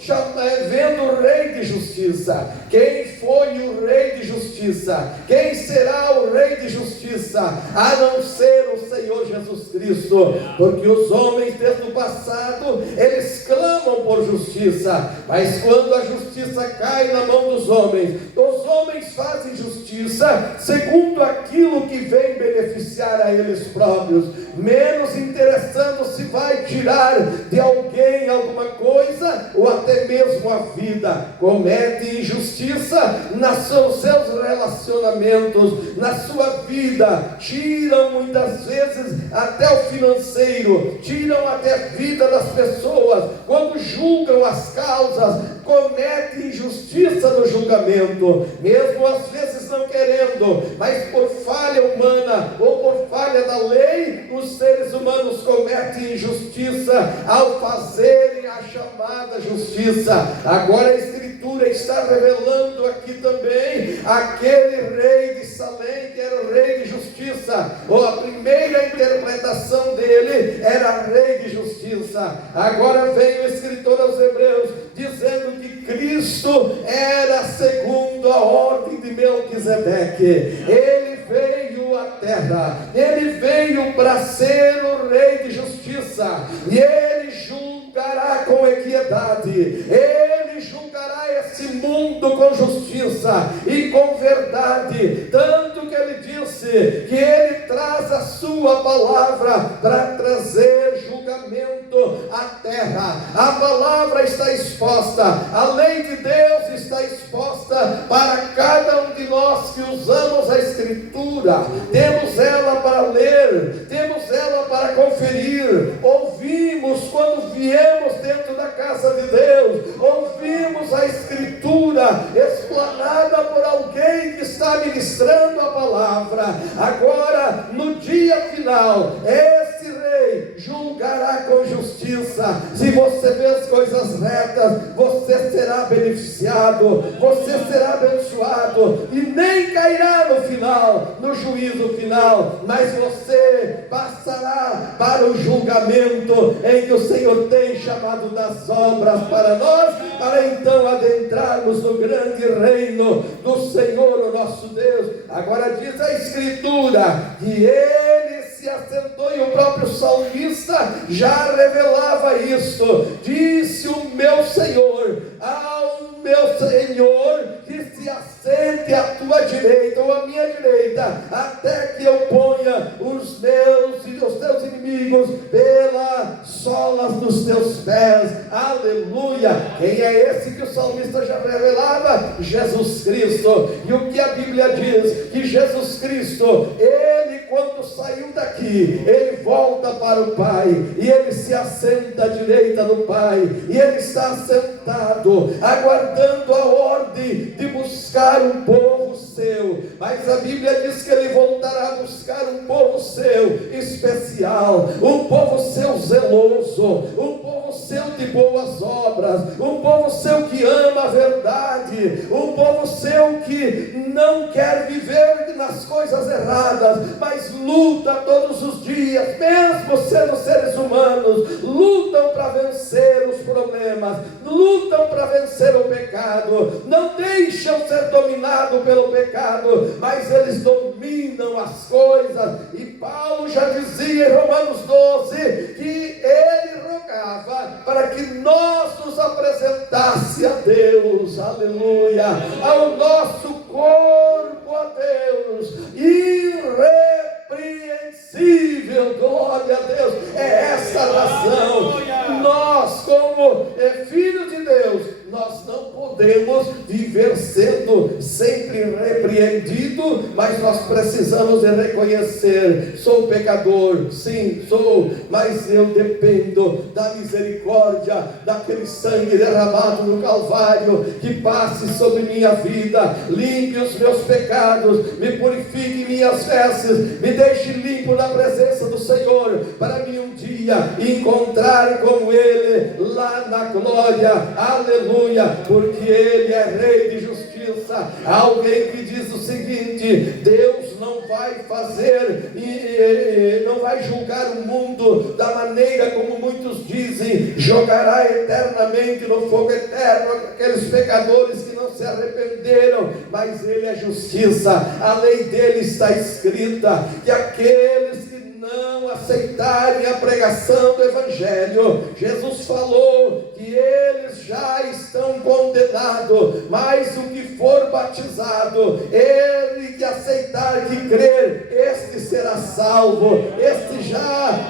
vendo o rei de justiça, quem foi o Rei de Justiça? Quem será o Rei de Justiça? A não ser o Senhor Jesus Cristo. Porque os homens desde o passado, eles clamam por justiça, mas quando a justiça cai na mão dos homens, os homens fazem justiça segundo aquilo que vem beneficiar a eles próprios, menos interessando se vai tirar de alguém alguma coisa, ou até mesmo a vida. Comete injustiça nos seus relacionamentos, na sua vida, tiram muitas vezes até o financeiro, tiram até a vida das pessoas. Quando julgam as causas, comete injustiça no julgamento, mesmo às vezes não querendo, mas por falha humana ou por falha da lei, os seres humanos cometem injustiça ao fazerem a chamada justiça. Agora a Escritura está revelando aqui também aquele rei de Salém, que era o rei de justiça, ou a primeira interpretação dele era rei de justiça. Agora vem o escritor aos Hebreus dizendo que Cristo era segundo a ordem de Melquisedeque. Ele veio à terra, ele veio para ser o rei de justiça, e ele julgará com equidade, ele julgará esse mundo com justiça e com verdade, tanto que ele disse que ele traz a sua palavra para trazer julgamento à terra. A palavra está exposta, a lei de Deus está exposta para cada um de nós que usamos a Escritura. Temos ela para ler, temos ela para conferir, ouvimos quando viemos dentro da casa de Deus, ouvimos a Escritura explanada por alguém que está ministrando a palavra. Agora, no dia final, esse rei julgará com justiça. Se você vê as coisas retas, você será beneficiado, você será abençoado, e nem cairá no final, no juízo final, mas você passará para o julgamento em que o Senhor tem chamado das obras para nós, para então adentrarmos no grande reino do Senhor, o nosso Deus. Agora diz a Escritura que ele se assentou, e o próprio salmista já revelava isso. Disse o meu Senhor ao meu Senhor, que se assente à tua direita, ou à minha direita, até que eu ponha os meus e os teus inimigos pelas solas dos teus pés. Aleluia! Quem é esse que o salmista já revelava? Jesus Cristo. E o que a Bíblia diz? Que Jesus Cristo, ele quando saiu daqui, ele volta para o Pai, e ele se assenta à direita do Pai, e ele está assentado, aguardando a ordem de buscar um povo seu. Mas a Bíblia diz que ele voltará a buscar um povo seu especial, um povo seu zeloso, um povo seu de boas obras, um povo seu que ama a verdade, um povo seu que não quer viver nas coisas erradas, mas luta todos os dias, mesmo sendo seres humanos, lutam para vencer os problemas, lutam para vencer o pecado, não deixam ser dominados pelo pecado, mas eles dominam as coisas. E Paulo já dizia em Romanos 12 que ele rogava para que nós nos apresentasse a Deus, aleluia, ao nosso corpo a Deus, irrepreensível, glória a Deus. É essa a razão. Nós, como filhos de Deus, nós não podemos viver sendo sempre repreendido, mas nós precisamos de reconhecer: sou pecador, sim, sou, mas eu dependo da misericórdia, daquele sangue derramado no Calvário, que passe sobre minha vida, limpe os meus pecados, me purifique minhas vestes, me deixe limpo na presença do Senhor, para mim um dia encontrar com Ele lá na glória, aleluia, porque Ele é Rei de justiça. justiça. Alguém que diz o seguinte: Deus não vai fazer e não vai julgar o mundo da maneira como muitos dizem, jogará eternamente no fogo eterno aqueles pecadores que não se arrependeram, mas Ele é justiça. A lei dele está escrita que aqueles que não aceitarem a pregação do Evangelho, Jesus falou que eles já estão condenados, mas o que for batizado, ele que aceitar, que crer, este será salvo.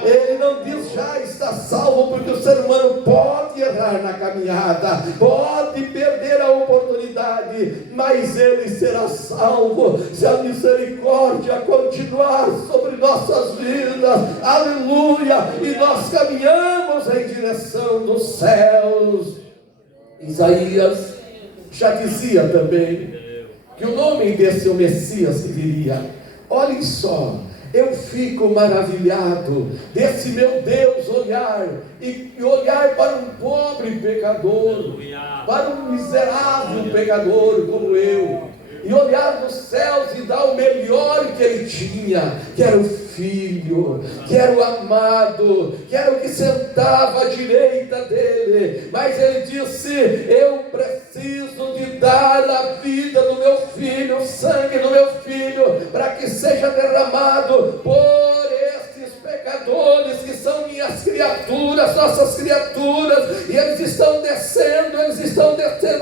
Ele não diz já está salvo, porque o ser humano pode errar na caminhada, pode perder a oportunidade, mas ele será salvo se a misericórdia continuar sobre nossas vidas. Aleluia! E nós caminhamos em direção dos céus. Isaías já dizia também que o nome desse Messias que viria, olhem só, eu fico maravilhado desse meu Deus olhar e olhar para um pobre pecador, para um miserável pecador como eu, e olhar dos céus e dar o melhor que ele tinha, que era o filho, que era o amado, que era o que sentava à direita dele. Mas ele disse: eu preciso de dar a vida do meu filho, o sangue do meu filho, para que seja derramado por estes pecadores que são minhas criaturas, nossas criaturas, e eles estão descendo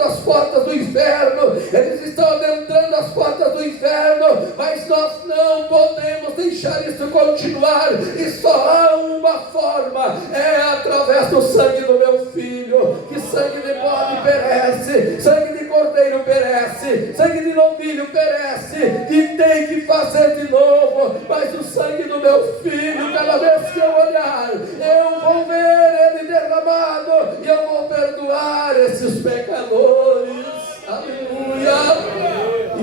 as portas do inferno, eles estão adentrando as portas do inferno, mas nós não podemos deixar isso continuar, e só há uma forma, é através do sangue do meu filho. Que sangue de bode perece, sangue de cordeiro perece, sangue de novilho perece, e tem que fazer de novo, mas o sangue do meu filho, cada vez que eu olhar, eu vou ver ele derramado, e eu vou perdoar esses pecadores. Aleluia!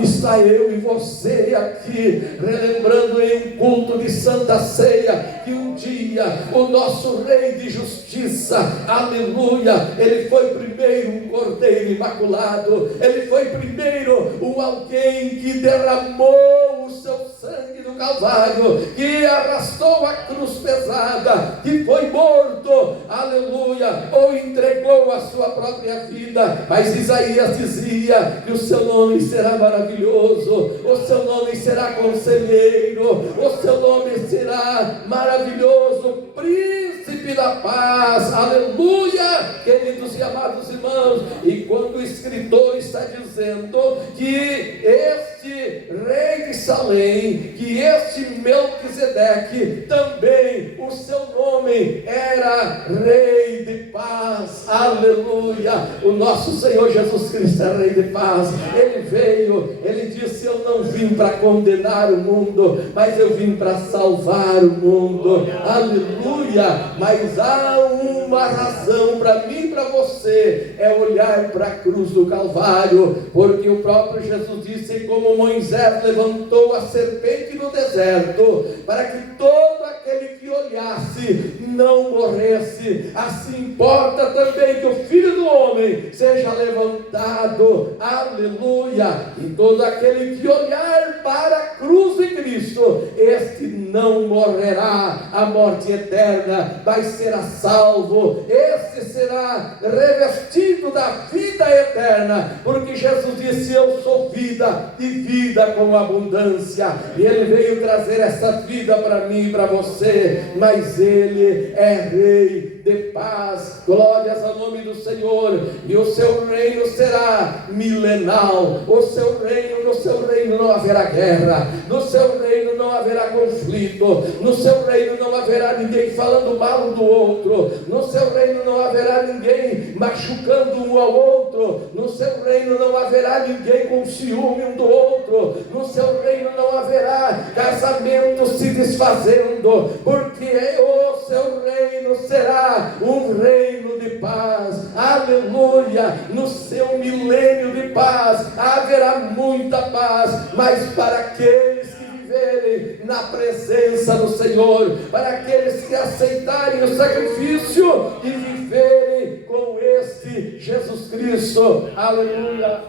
Está eu e você aqui, relembrando em culto de Santa Ceia, que um dia o nosso Rei de Justiça, aleluia, ele foi primeiro um cordeiro imaculado, ele foi primeiro alguém que derramou o seu sangue no Calvário, que arrastou a cruz pesada, que foi morto, aleluia, ou entregou a sua própria vida. Mas Isaías dizia que o seu nome será maravilhoso, o seu nome será conselheiro, o seu nome será maravilhoso, príncipe da paz. Aleluia, queridos e amados irmãos. E quando o escritor está dizendo que este rei de Salém, que este Melquisedeque, também o seu nome era Rei de Paz. Aleluia, o nosso Senhor Jesus Cristo é Rei de Paz. Ele veio, ele disse: eu não vim para condenar o mundo, mas eu vim para salvar o mundo. Aleluia, mas há uma razão para mim e para você, é olhar para a cruz do Calvário, porque o próprio Jesus disse: como Moisés levantou a serpente no deserto, para que todo aquele que olhasse não morresse, assim importa também que o Filho do Homem seja levantado. Aleluia, e todo aquele que olhar para a cruz de Cristo, este não morrerá a morte eterna, mas será salvo, este será revestido da vida eterna, porque Jesus disse: eu sou vida e vida com abundância, e ele veio trazer essa vida para mim e para você. Mas ele é Rei de paz. Glórias ao nome do Senhor. E o seu reino será milenal. O seu reino, no seu reino não haverá guerra, no seu reino não haverá conflito, no seu reino não haverá ninguém falando mal um do outro, no seu reino não haverá ninguém machucando um ao outro, no seu reino não haverá ninguém com ciúme um do outro, no seu reino não haverá casamentos se desfazendo, porque o seu reino será um reino de paz. Aleluia, no seu milênio de paz haverá muita paz, mas para aqueles que viverem na presença do Senhor, para aqueles que aceitarem o sacrifício e viverem com este Jesus Cristo. Aleluia.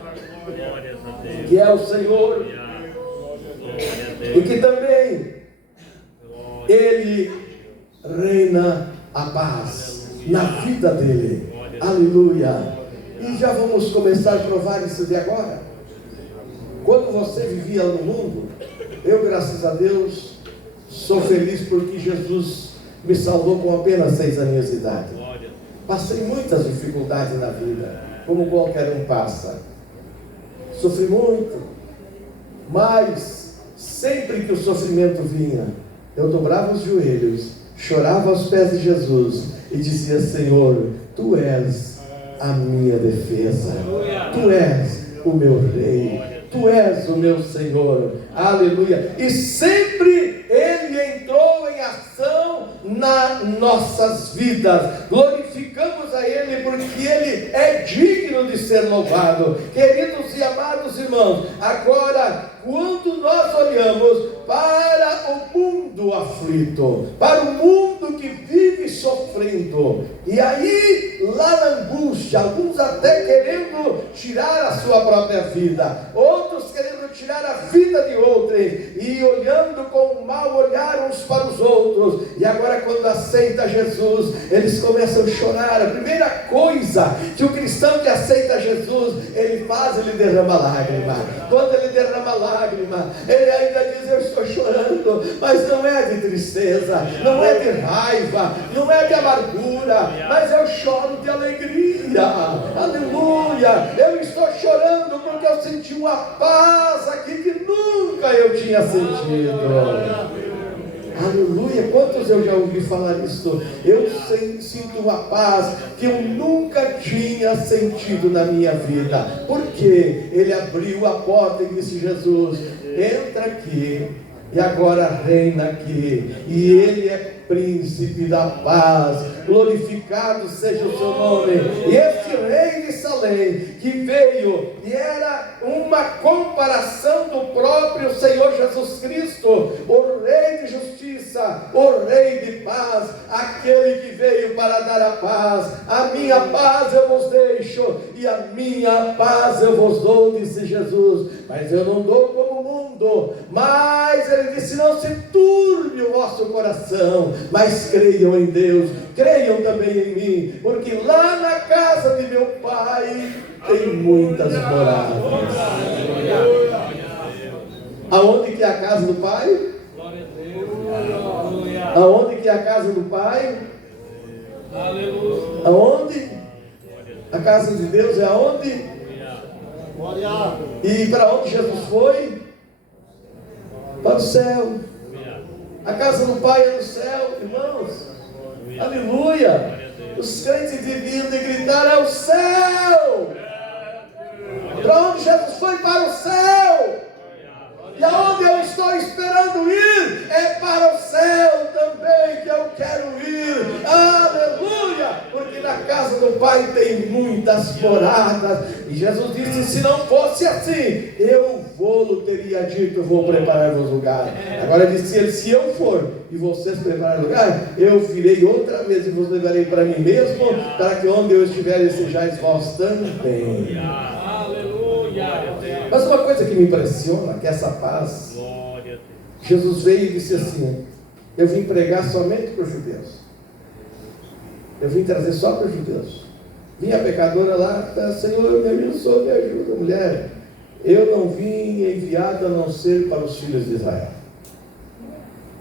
que é o Senhor, e que também Ele reina a paz na vida dele. Aleluia! E já vamos começar a provar isso de agora. Quando você vivia no mundo, eu, graças a Deus, sou feliz porque Jesus me salvou com apenas 6 aninhos de idade. Passei muitas dificuldades na vida, como qualquer um passa. Sofri muito, mas sempre que o sofrimento vinha, eu dobrava os joelhos, chorava aos pés de Jesus e dizia: Senhor, Tu és a minha defesa, Tu és o meu Rei, Tu és o meu Senhor. Aleluia! E sempre Ele entrou em ação nas nossas vidas. Glorificamos a Ele porque Ele é digno de ser louvado. Queridos e amados irmãos, agora, quando nós olhamos para o mundo aflito, para o mundo que vive sofrendo, e aí lá na angústia, alguns até querendo tirar a sua própria vida, outros querendo tirar a vida de outrem, e olhando com um mau olhar uns para os outros, e agora quando aceita Jesus, eles começam a chorar. A primeira coisa que o cristão que aceita Jesus, ele faz, ele derrama lágrima. Quando ele derrama lágrima, ele ainda diz: eu estou chorando, mas não é de tristeza, não é de raiva, não é de amargura, mas eu choro de alegria. Aleluia! Eu estou chorando porque eu senti uma paz aqui que nunca eu tinha sentido. Aleluia! Quantos eu já ouvi falar isso? Eu sinto uma paz que eu nunca tinha sentido na minha vida. Porque Ele abriu a porta e disse: Jesus, entra aqui e agora reina aqui. E Ele é príncipe da paz. Glorificado seja o seu nome. E este rei de Salém que veio e era uma comparação do próprio Senhor Jesus Cristo, o rei de justiça, o rei de paz, aquele que veio para dar a paz. A minha paz eu vos deixo e a minha paz eu vos dou, disse Jesus. Mas eu não dou como o mundo. Mas Ele disse: não se turbe o vosso coração, mas creiam em Deus, creiam também em mim, porque lá na casa de meu Pai tem muitas moradas. Aonde que é a casa do Pai? Aonde que é a casa do Pai? Aonde? A casa de Deus é aonde? E para onde Jesus foi? Para o céu. A casa do Pai é no céu, irmãos. Aleluia! Os crentes deviam de gritar: é o céu! Para onde Jesus foi? Para o céu! E aonde eu estou esperando ir é para o céu também que eu quero ir. Aleluia! Porque na casa do Pai tem muitas moradas. E Jesus disse: se não fosse assim, eu vou-lo teria dito: vou preparar-vos lugar. Agora disse Ele: se eu for e vocês prepararem lugar, eu virei outra vez e vos levarei para mim mesmo, para que onde eu estiver sejais vós também. Mas uma coisa que me impressiona, que essa paz, Jesus veio e disse assim: eu vim pregar somente para os judeus, eu vim trazer só para os judeus. Vinha a pecadora lá: Senhor, me abençoa, me ajuda. Mulher, eu não vim enviado a não ser para os filhos de Israel.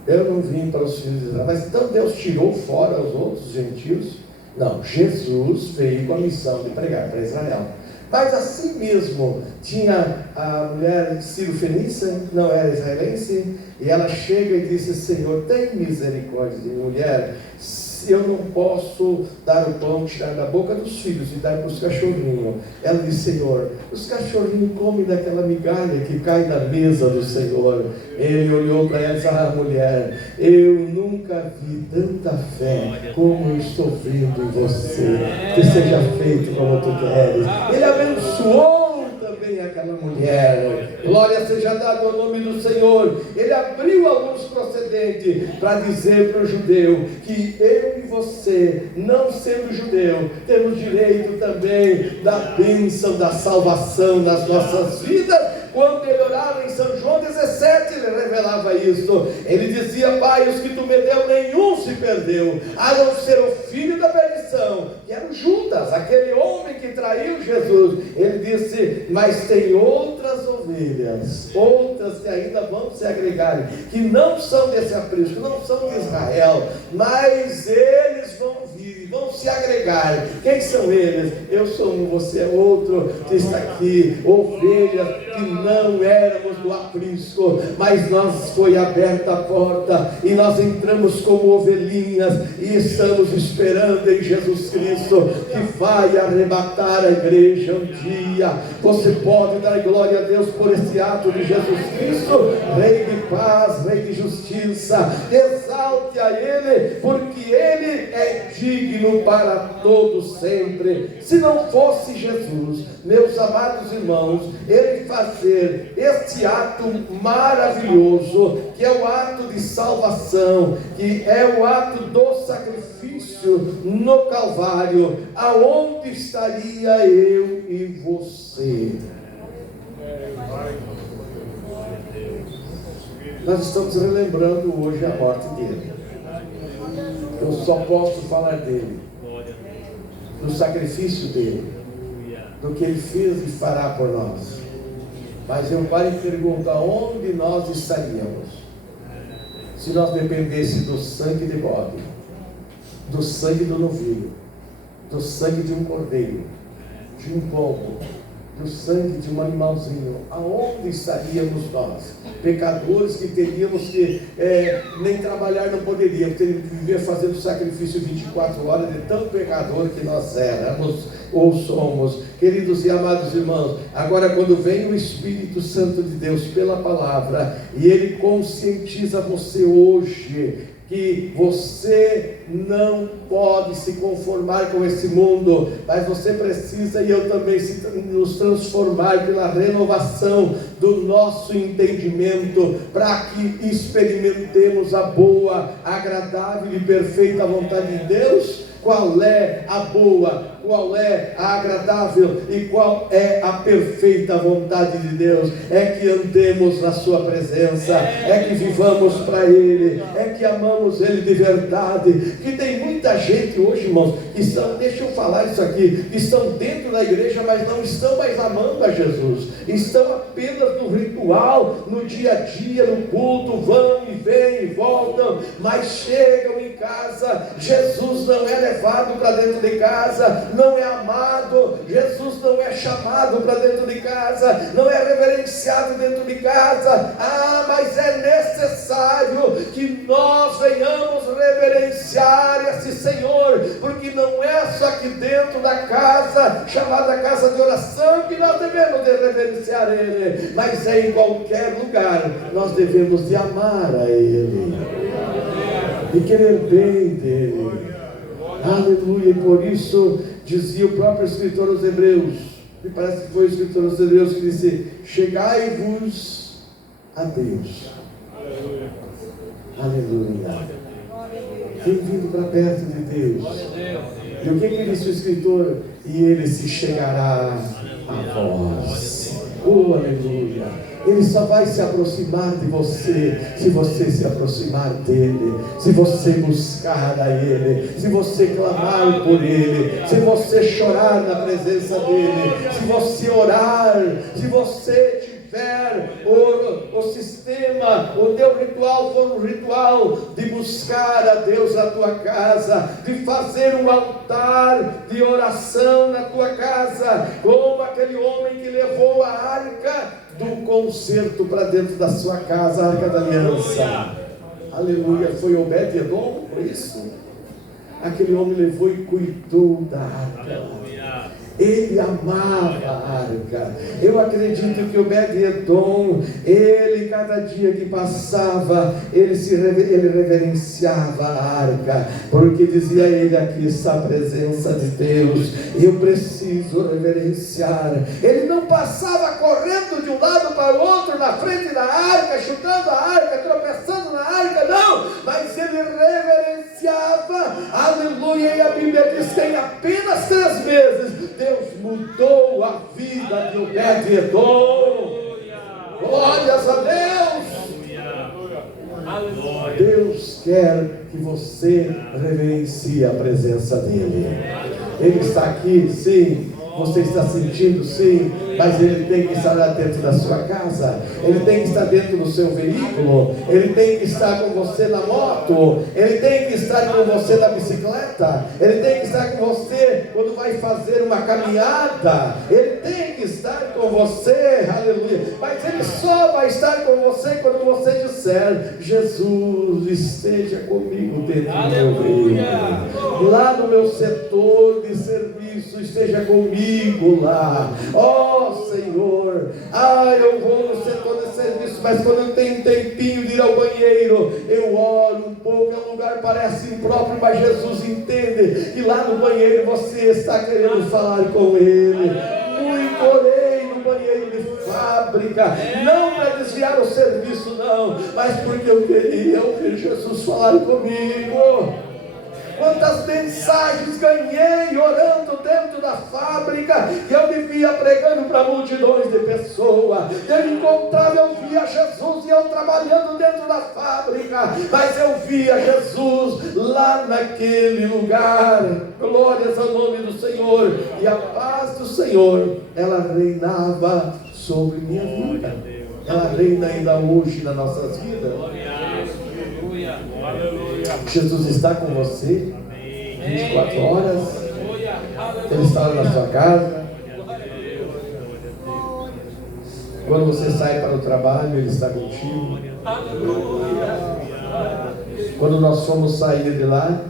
Eu não vim para os filhos de Israel. Mas então Deus tirou fora os outros gentios? Não, Jesus veio com a missão de pregar para Israel. Mas assim mesmo, tinha a mulher Ciro-fenícia, não era israelense, e ela chega e disse: Senhor, tem misericórdia de mim, mulher. Eu não posso dar o pão, tirar da boca dos filhos e dar para os cachorrinhos. Ela disse: Senhor, os cachorrinhos comem daquela migalha que cai da mesa do Senhor. Ele olhou para ela e disse: ah, mulher, eu nunca vi tanta fé como eu estou vendo em você. Que seja feito como tu queres. Ele abençoou também também aquela mulher. Glória seja dada ao nome do Senhor. Ele abriu a luz procedente para dizer para o judeu que eu e você, não sendo judeu, temos direito também da bênção da salvação nas nossas vidas. Quando ele orava em São João 17, ele revelava isso. Ele dizia: Pai, os que tu me deu, nenhum se perdeu, a não ser o filho da perdição, que era o Judas, aquele homem que traiu Jesus. Ele disse: mas tem outras ovelhas, outras que ainda vão se agregarem, que não são desse aprisco, não são de Israel, mas eles vão vir, vão se agregar. Quem são eles? Eu sou um, você é outro, que está aqui, ovelhas que não éramos do aprisco, mas nós foi aberta a porta e nós entramos como ovelhinhas e estamos esperando em Jesus Cristo, que vai arrebatar a igreja um dia. Você pode dar glória a Deus por esse ato de Jesus Cristo, Rei de paz, Rei de justiça. Exalte a Ele, porque Ele é digno para todos sempre. Se não fosse Jesus, meus amados irmãos, Ele fazer este ato maravilhoso, que é o ato de salvação, que é o ato do sacrifício no Calvário, aonde estaria eu e você? Nós estamos relembrando hoje a morte dele. Eu só posso falar dele, do sacrifício dele, do que ele fez e fará por nós. Mas eu paro e pergunto: onde nós estaríamos se nós dependêssemos do sangue de bode, do sangue do novilho, do sangue de um cordeiro, de um pombo, do sangue de um animalzinho? Aonde estaríamos nós? Pecadores que teríamos que nem trabalhar não poderíamos, teríamos que viver fazendo sacrifício 24 horas, de tão pecador que nós éramos ou somos. Queridos e amados irmãos, agora quando vem o Espírito Santo de Deus pela palavra, e Ele conscientiza você hoje que você não pode se conformar com esse mundo, mas você precisa, e eu também, nos transformar pela renovação do nosso entendimento, para que experimentemos a boa, agradável e perfeita vontade de Deus. Qual é a boa, qual é a agradável e qual é a perfeita vontade de Deus? É que andemos na sua presença, é que vivamos para Ele, é que amamos Ele de verdade. Que tem muita gente hoje, irmãos, que estão, deixa eu falar isso aqui, que estão dentro da igreja, mas não estão mais amando a Jesus, estão apenas no ritual, no dia a dia, no culto, vão e vêm e voltam, mas chegam em casa, Jesus não é levado para dentro de casa, não é amado, Jesus não é chamado para dentro de casa, não é reverenciado dentro de casa. Mas é necessário que nós venhamos reverenciar esse Senhor, porque não é só aqui dentro da casa, chamada casa de oração, que nós devemos de reverenciar Ele, mas é em qualquer lugar. Nós devemos de amar a Ele e querer bem dele. Aleluia. E por isso dizia o próprio escritor aos Hebreus, me parece que foi o escritor aos Hebreus que disse: chegai-vos a Deus. Aleluia. Tem vindo para perto de Deus. E o que disse o escritor? E Ele se chegará a vós. Oh, aleluia. Ele só vai se aproximar de você se você se aproximar dele, se você buscar a Ele, se você clamar por Ele, se você chorar na presença dele, se você orar, se você tiver o sistema, o teu ritual for um ritual de buscar a Deus na tua casa, de fazer um altar de oração na tua casa, como aquele homem que levou a arca do concerto para dentro da sua casa, a arca da aliança. Aleluia. Foi Obed-Edom, foi isso? Aquele homem levou e cuidou da arca. Ele amava a arca. Eu acredito que Obed-Edom, ele cada dia que passava, ele reverenciava a arca, porque dizia ele: aqui está a presença de Deus, eu preciso reverenciar. Ele não passava correndo de um lado para o outro na frente da arca, chutando a arca, tropeçando na arca, não, mas ele reverenciava. Aleluia. E a Bíblia diz que em apenas 3 meses Deus mudou a vida de Obed-Edom. Glórias a Deus. Deus quer que você reverencie a presença dEle. Ele está aqui, sim. Você está sentindo, sim, mas Ele tem que estar lá dentro da sua casa, Ele tem que estar dentro do seu veículo, Ele tem que estar com você na moto, Ele tem que estar com você na bicicleta, Ele tem que estar com você quando vai fazer uma caminhada, Ele tem que estar com você, aleluia, mas Ele só vai estar com você quando você disser: Jesus, esteja comigo dentro do meu veículo, lá no meu setor de serviço, esteja comigo lá, Senhor, eu vou no setor de serviço, mas quando eu tenho um tempinho de ir ao banheiro, eu oro um pouco, é um lugar parece impróprio, mas Jesus entende que lá no banheiro você está querendo falar com Ele. Muito orei no banheiro de fábrica, não para desviar o serviço não, mas porque eu queria ouvir Jesus falar comigo. Quantas mensagens ganhei orando dentro da fábrica, que eu me via pregando para multidões de pessoas, eu encontrava, eu via Jesus e eu trabalhando dentro da fábrica, mas eu via Jesus lá naquele lugar. Glórias ao nome do Senhor. E a paz do Senhor, ela reinava sobre minha vida, ela reina ainda hoje nas nossas vidas. Jesus está com você 24 horas, Ele está na sua casa. Quando você sai para o trabalho, Ele está contigo. Quando nós fomos sair de lá,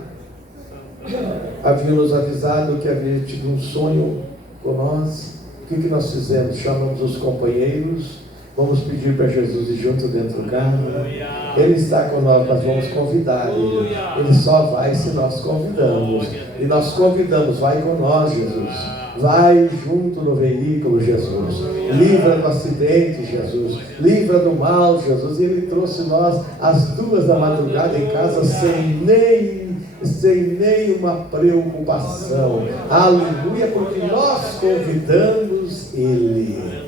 havia nos avisado que havia tido um sonho com nós. O que nós fizemos? Chamamos os companheiros. Vamos pedir para Jesus ir junto dentro do carro. Ele está com nós, nós vamos convidar Ele. Ele só vai se nós convidamos. E nós convidamos: vai com nós, Jesus. Vai junto no veículo, Jesus. Livra do acidente, Jesus. Livra do mal, Jesus. E Ele trouxe nós às 2 da madrugada em casa sem nenhuma preocupação. Aleluia, porque nós convidamos Ele.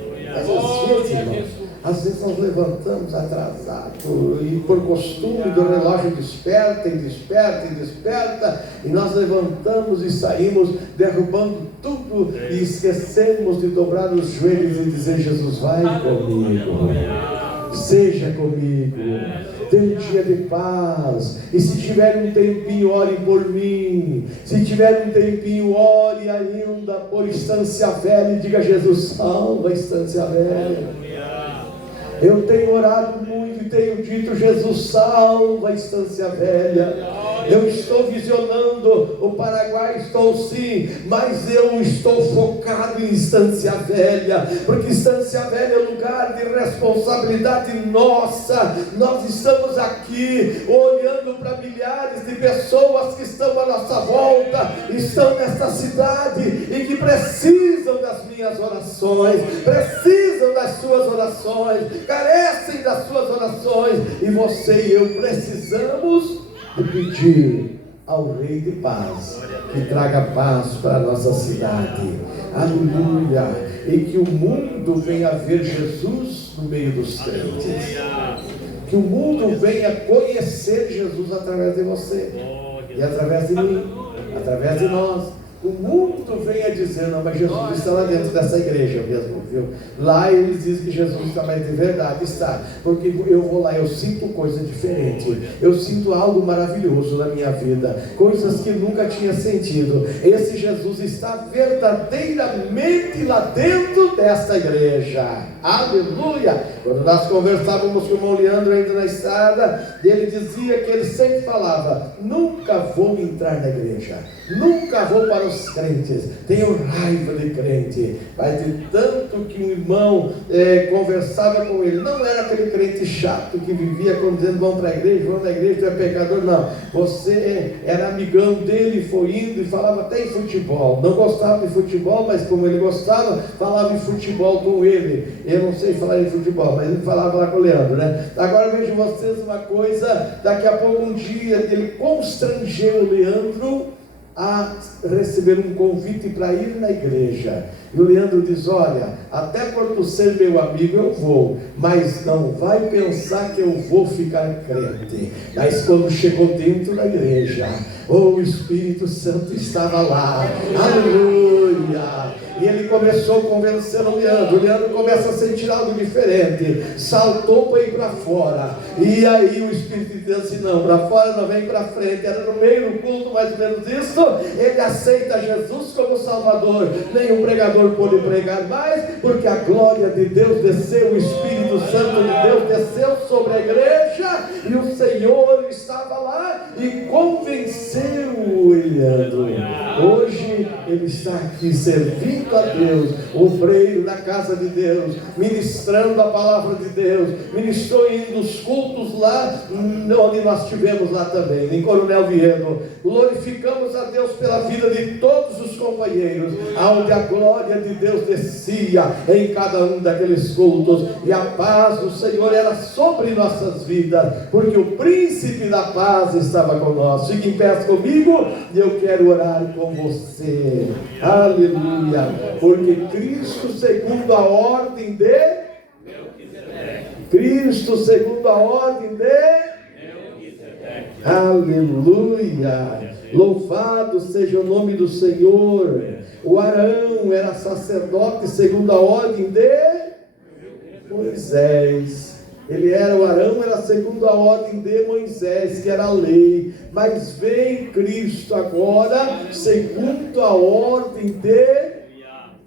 Às vezes nós levantamos atrasado e por costume do relógio desperta, e nós levantamos e saímos derrubando tudo e esquecemos de dobrar os joelhos e dizer: Jesus, vai comigo, seja comigo, tenha um dia de paz. E se tiver um tempinho, ore por mim. Se tiver um tempinho, ore ainda por Estância Velha e diga: Jesus, salva a Estância Velha. Eu tenho orado muito e tenho dito: Jesus, salva a Estância Velha. Eu estou visionando o Paraguai, estou sim, mas eu estou focado em Estância Velha, porque Estância Velha é lugar de responsabilidade nossa. Nós estamos aqui olhando para milhares de pessoas que estão à nossa volta, estão nesta cidade e que precisam das minhas orações, precisam das suas orações, carecem das suas orações, e você e eu precisamos de pedir ao Rei de Paz que traga paz para a nossa cidade. Aleluia! E que o mundo venha ver Jesus no meio dos crentes, que o mundo venha conhecer Jesus através de você e através de mim, através de nós. O mundo venha dizer: não, mas Jesus está lá dentro dessa igreja mesmo, viu? Lá eles dizem que Jesus está, mas de verdade está, porque eu vou lá, eu sinto coisa diferente, eu sinto algo maravilhoso na minha vida, coisas que nunca tinha sentido. Esse Jesus está verdadeiramente lá dentro desta igreja. Aleluia! Quando nós conversávamos com o irmão Leandro ainda na estrada, ele dizia que ele sempre falava: nunca vou entrar na igreja, nunca vou para o os crentes, tenho raiva de crente. Mas de tanto que o irmão conversava com ele, não era aquele crente chato que vivia dizendo: vão para a igreja, vão na igreja, tu é pecador. Não, você era amigão dele, foi indo e falava até em futebol. Não gostava de futebol, mas como ele gostava, falava em futebol com ele. Eu não sei falar em futebol, mas ele falava lá com o Leandro, né? Agora vejo vocês uma coisa, daqui a pouco um dia ele constrangeu o Leandro a receber um convite para ir na igreja. E o Leandro diz: olha, até por tu ser meu amigo eu vou, mas não vai pensar que eu vou ficar crente. Mas quando chegou dentro da igreja, o Espírito Santo estava lá, aleluia. E ele começou a convencer o Leandro começa a sentir algo diferente, saltou para ir para fora, e aí o Espírito de Deus disse: não, para fora não, vem para frente. Era no meio do culto, mais ou menos isso. Ele aceita Jesus como Salvador. Nenhum pregador pôde pregar mais, porque a glória de Deus desceu, o Espírito Santo de Deus desceu sobre a igreja, e o Senhor estava lá e convenceu o Leandro. Hoje ele está aqui servindo a Deus, obreiro da casa de Deus, ministrando a palavra de Deus. Ministrou indo nos cultos lá, onde nós tivemos lá também, em Coronel Vieno. Glorificamos a Deus pela vida de todos os companheiros, onde a glória de Deus descia em cada um daqueles cultos, e a paz do Senhor era sobre nossas vidas, porque o príncipe da paz estava conosco. Fique em pé comigo, e eu quero orar com você, aleluia. Porque Cristo segundo a ordem de Cristo segundo a ordem de aleluia, louvado seja o nome do Senhor. O Arão era sacerdote segundo a ordem de Moisés. Ele era, o Arão era segundo a ordem de Moisés, que era a lei. Mas vem Cristo agora segundo a ordem de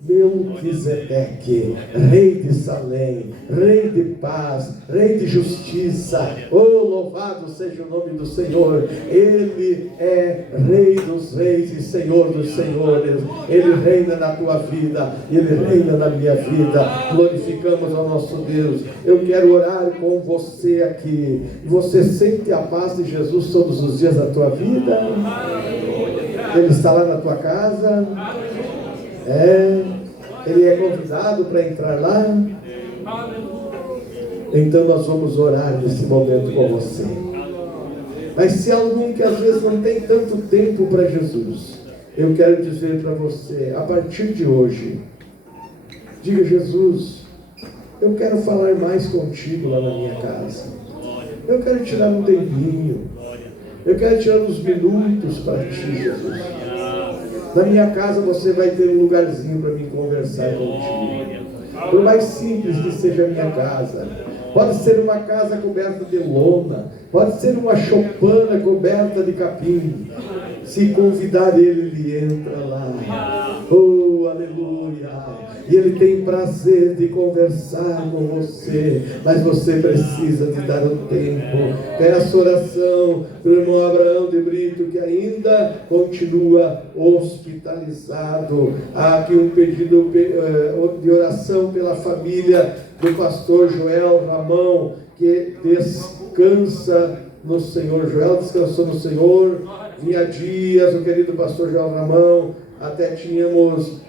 Melquisedeque, rei de Salém, rei de paz, rei de justiça. Oh, louvado seja o nome do Senhor. Ele é rei dos reis e senhor dos senhores. Ele reina na tua vida, ele reina na minha vida. Glorificamos ao nosso Deus. Eu quero orar com você aqui. Você sente a paz de Jesus todos os dias da tua vida? Ele está lá na tua casa? Ele é convidado para entrar lá. Então nós vamos orar nesse momento com você. Mas se algum que às vezes não tem tanto tempo para Jesus, eu quero dizer para você, a partir de hoje, diga: Jesus, eu quero falar mais contigo lá na minha casa. Eu quero tirar um tempinho, eu quero tirar uns minutos para ti, Jesus. Na minha casa você vai ter um lugarzinho para mim conversar contigo. Por mais simples que seja a minha casa, pode ser uma casa coberta de lona, pode ser uma choupana coberta de capim. Se convidar ele entra lá. Oh, aleluia! E ele tem prazer de conversar com você, mas você precisa de dar um tempo. Peço oração pelo irmão Abraão de Brito, que ainda continua hospitalizado. Há aqui um pedido de oração pela família do pastor Joel Ramão, que descansa no Senhor. Joel descansou no Senhor. Vinha dias, o querido pastor Joel Ramão, até tínhamos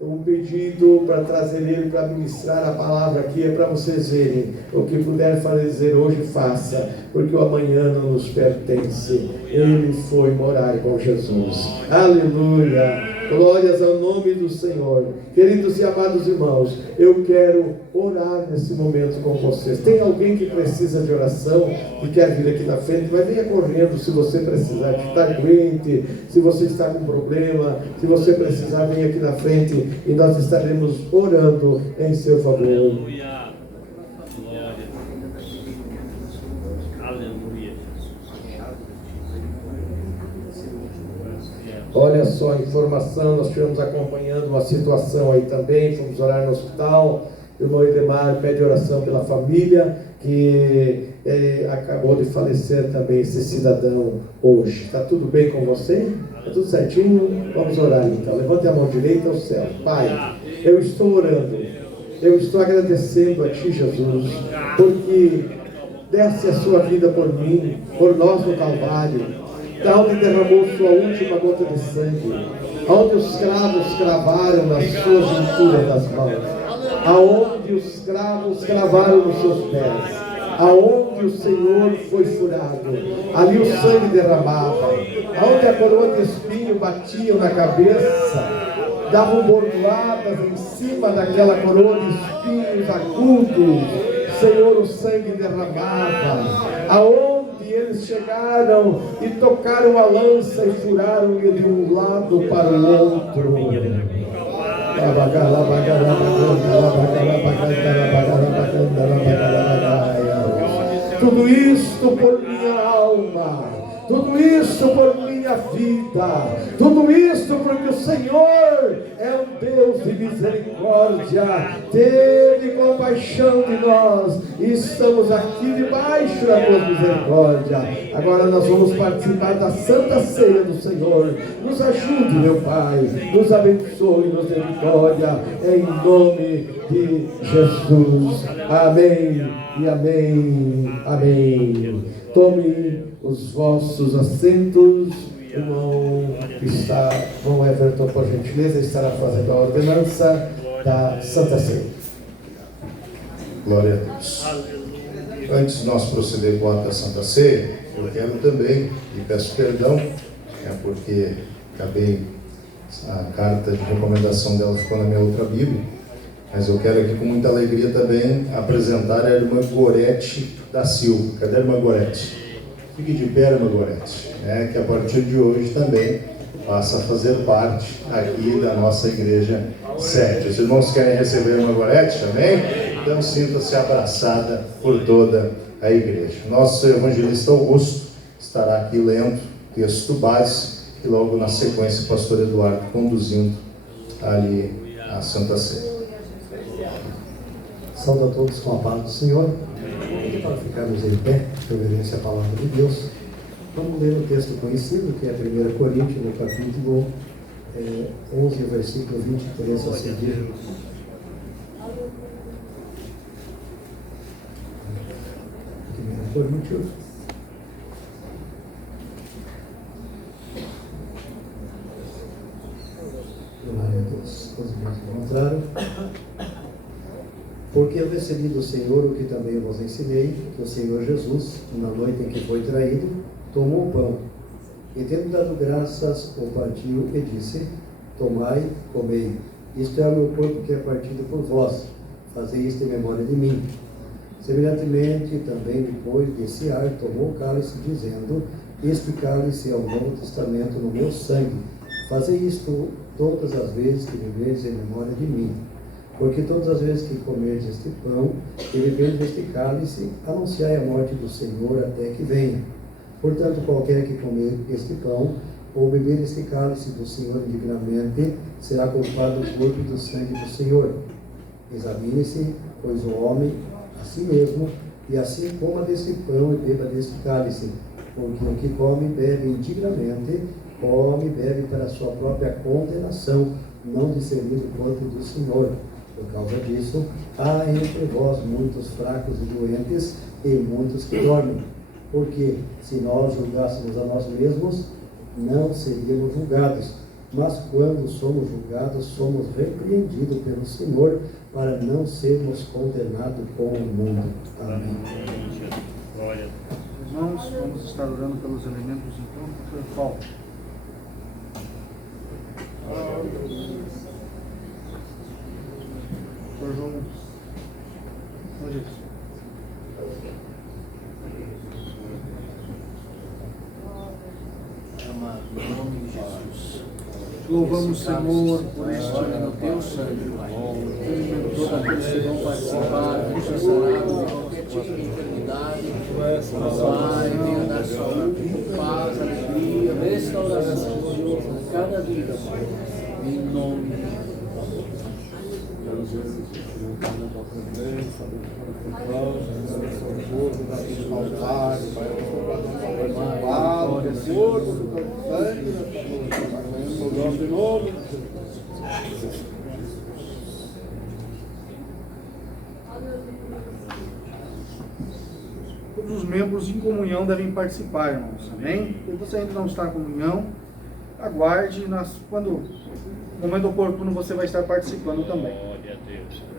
um pedido para trazer ele para ministrar a palavra aqui. É para vocês verem. O que puder fazer hoje, faça, porque o amanhã não nos pertence. Ele foi morar com Jesus. Aleluia! Glórias ao nome do Senhor. Queridos e amados irmãos, eu quero orar nesse momento com vocês. Tem alguém que precisa de oração e quer vir aqui na frente? Mas venha correndo se você precisar. Se está doente, se você está com problema, se você precisar, venha aqui na frente e nós estaremos orando em seu favor. Olha só a informação, nós estivemos acompanhando uma situação aí também, fomos orar no hospital. O irmão Edemar pede oração pela família, que acabou de falecer também esse cidadão hoje. Está tudo bem com você? É tudo certinho? Vamos orar então. Levante a mão direita ao céu. Pai, eu estou orando. Eu estou agradecendo a Ti, Jesus, porque desse a sua vida por mim, por nós no Calvário, da onde derramou sua última gota de sangue, onde os cravos cravaram nas suas junturas das mãos, aonde os cravos cravaram nos seus pés, aonde o Senhor foi furado, ali o sangue derramava, aonde a coroa de espinho batia na cabeça, davam bordoadas em cima daquela coroa de espinhos agudos, Senhor, o sangue derramava, aonde eles chegaram e tocaram a lança e furaram-lhe de um lado para o outro. Tudo isto por minha alma, tudo isto por minha vida, tudo isto porque o Senhor é um Deus de misericórdia, teve compaixão de nós e estamos aqui debaixo da tua misericórdia. Agora nós vamos participar da Santa Ceia do Senhor. Nos ajude, meu Pai, nos abençoe, nos dê vitória, em nome de Jesus. Amém e amém, amém. Tome os vossos assentos. Irmão Everton, por gentileza, estará fazendo a ordenança da Santa Ceia. Glória a Deus. Antes de nós proceder com a da Santa Ceia, eu quero também, e peço perdão, porque acabei, a carta de recomendação dela ficou na minha outra Bíblia, mas eu quero aqui com muita alegria também apresentar a irmã Gorete da Silva. Cadê a irmã Gorete? Fique de pé, irmã Gorete, que a partir de hoje também passa a fazer parte aqui da nossa igreja sede. Os irmãos querem receber a irmã Gorete também? Então sinta-se abraçada por toda a igreja. Nosso evangelista Augusto estará aqui lendo o texto base e logo na sequência o pastor Eduardo conduzindo ali a Santa Ceia. Saúde a todos com a paz do Senhor. Para ficarmos em pé, reverência à palavra de Deus, vamos ler um texto conhecido, que é 1 Coríntios, no capítulo 11, versículo 23 a seguir. 1 Coríntios. Glória a Deus. Os irmãos encontraram. Porque eu recebi do Senhor o que também vos ensinei, que o Senhor Jesus, na noite em que foi traído, tomou o pão, e tendo dado graças, o partiu e disse: tomai, comei, isto é o meu corpo que é partido por vós, fazei isto em memória de mim. Semelhantemente, também depois de cear, tomou o cálice, dizendo: este cálice é o Novo Testamento no meu sangue, fazei isto todas as vezes que bebereis em memória de mim. Porque todas as vezes que comerdes este pão e beberdes este cálice, anunciai a morte do Senhor até que venha. Portanto, qualquer que comer este pão ou beber este cálice do Senhor indignamente, será culpado do corpo e do sangue do Senhor. Examine-se, pois, o homem a si mesmo, e assim coma deste pão e beba deste cálice. Porque o que come e bebe indignamente, come e bebe para a sua própria condenação, não discernindo o corpo do Senhor. Por causa disso, há entre vós muitos fracos e doentes, e muitos que dormem. Porque, se nós julgássemos a nós mesmos, não seríamos julgados. Mas quando somos julgados, somos repreendidos pelo Senhor, para não sermos condenados com o mundo. Amém. Glória. Irmãos, vamos estar orando pelos elementos então, por Paulo. Por João. Olha isso. Amado, em nome de Jesus. Louvamos, Senhor, por este teu sangue. Todos aqueles que vão participar, que sarados de qualquer tipo de enfermidade, Pai, venha dar saúde, paz, alegria, restauração, Senhor, a cada vida, Pai. Em nome de Jesus. Todos os membros em comunhão devem participar, irmãos. Amém? Se você ainda não está em comunhão, aguarde. Quando no momento oportuno você vai estar participando também.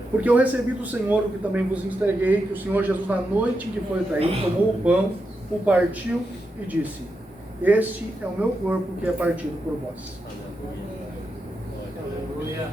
Porque eu recebi do Senhor o que também vos entreguei, que o Senhor Jesus, na noite em que foi traído, tomou o pão, o partiu e disse: este é o meu corpo que é partido por vós. Aleluia.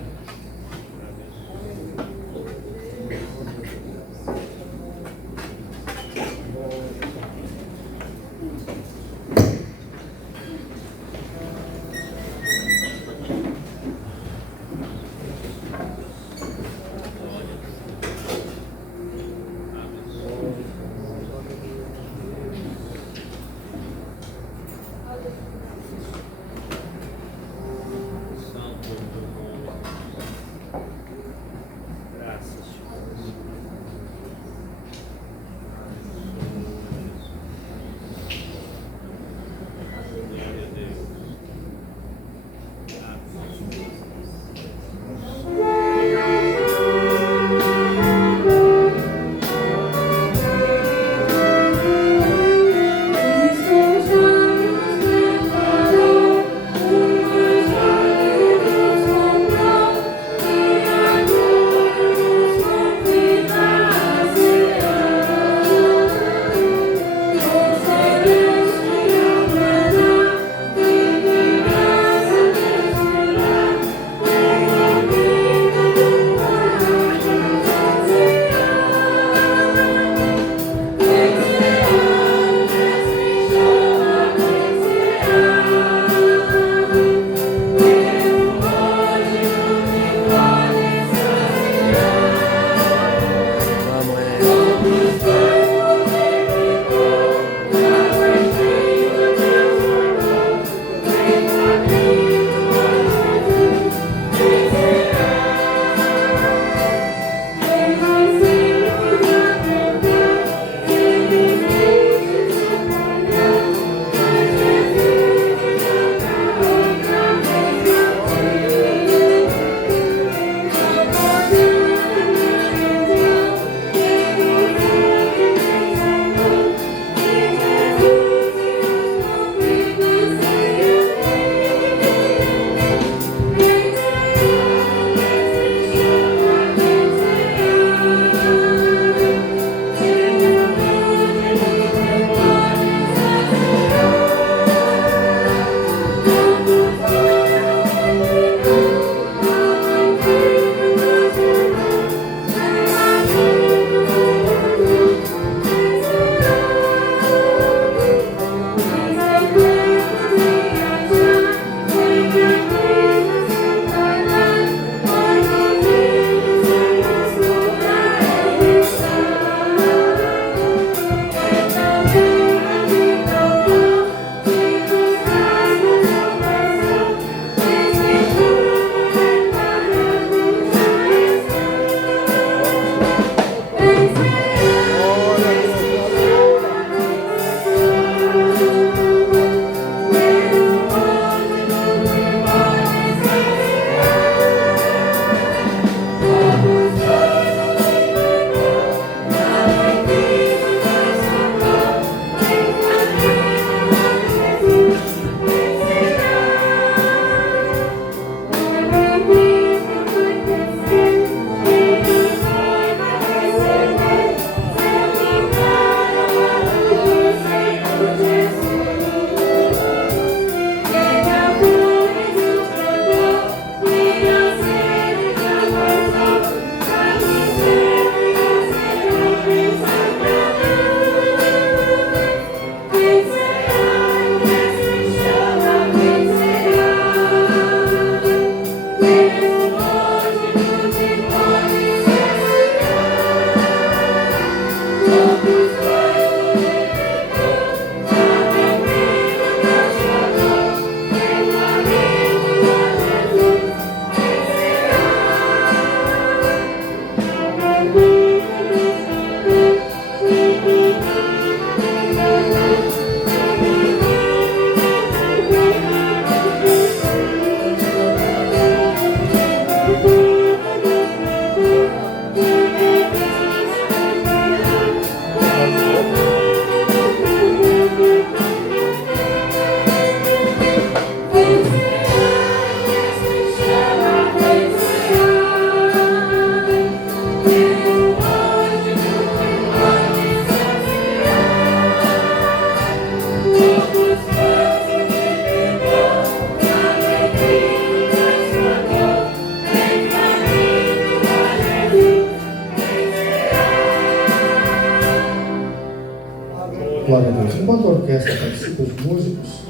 Glória a Deus. Enquanto a orquestra participa, os músicos,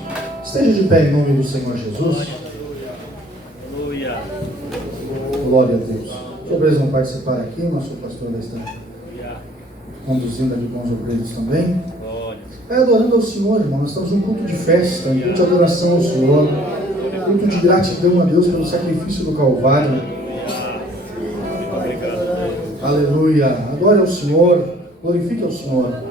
esteja de pé em nome do Senhor Jesus. Glória a Deus. Os obreiros vão participar aqui, o nosso pastor vai estar conduzindo aqui com os obreiros também. Adorando ao Senhor, irmão. Nós estamos num culto de festa, um culto de adoração ao Senhor, um culto de gratidão a Deus pelo sacrifício do Calvário. Aleluia. Adore ao Senhor, glorifique ao Senhor.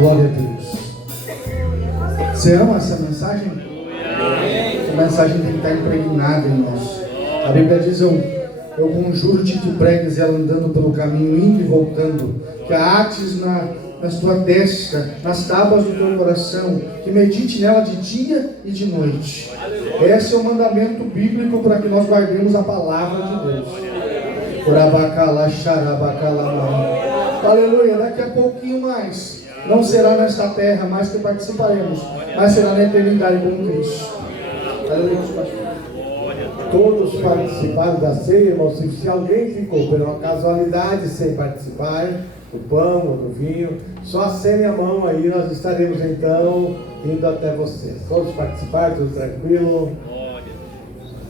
Glória a Deus. Você ama essa mensagem? Essa mensagem tem que estar impregnada em nós. A Bíblia diz, eu conjuro-te que pregues ela andando pelo caminho, indo e voltando, que a ates na tua testa, nas tábuas do teu coração, que medite nela de dia e de noite. Esse é o mandamento bíblico para que nós guardemos a palavra de Deus. Aleluia, daqui a pouquinho mais. Não será nesta terra mais que participaremos, mas será na eternidade com Cristo. Aleluia. Todos participaram da ceia, irmão. Se alguém ficou por uma casualidade sem participar do pão ou do vinho, só acene a mão aí, nós estaremos então indo até você. Todos participaram, tudo tranquilo?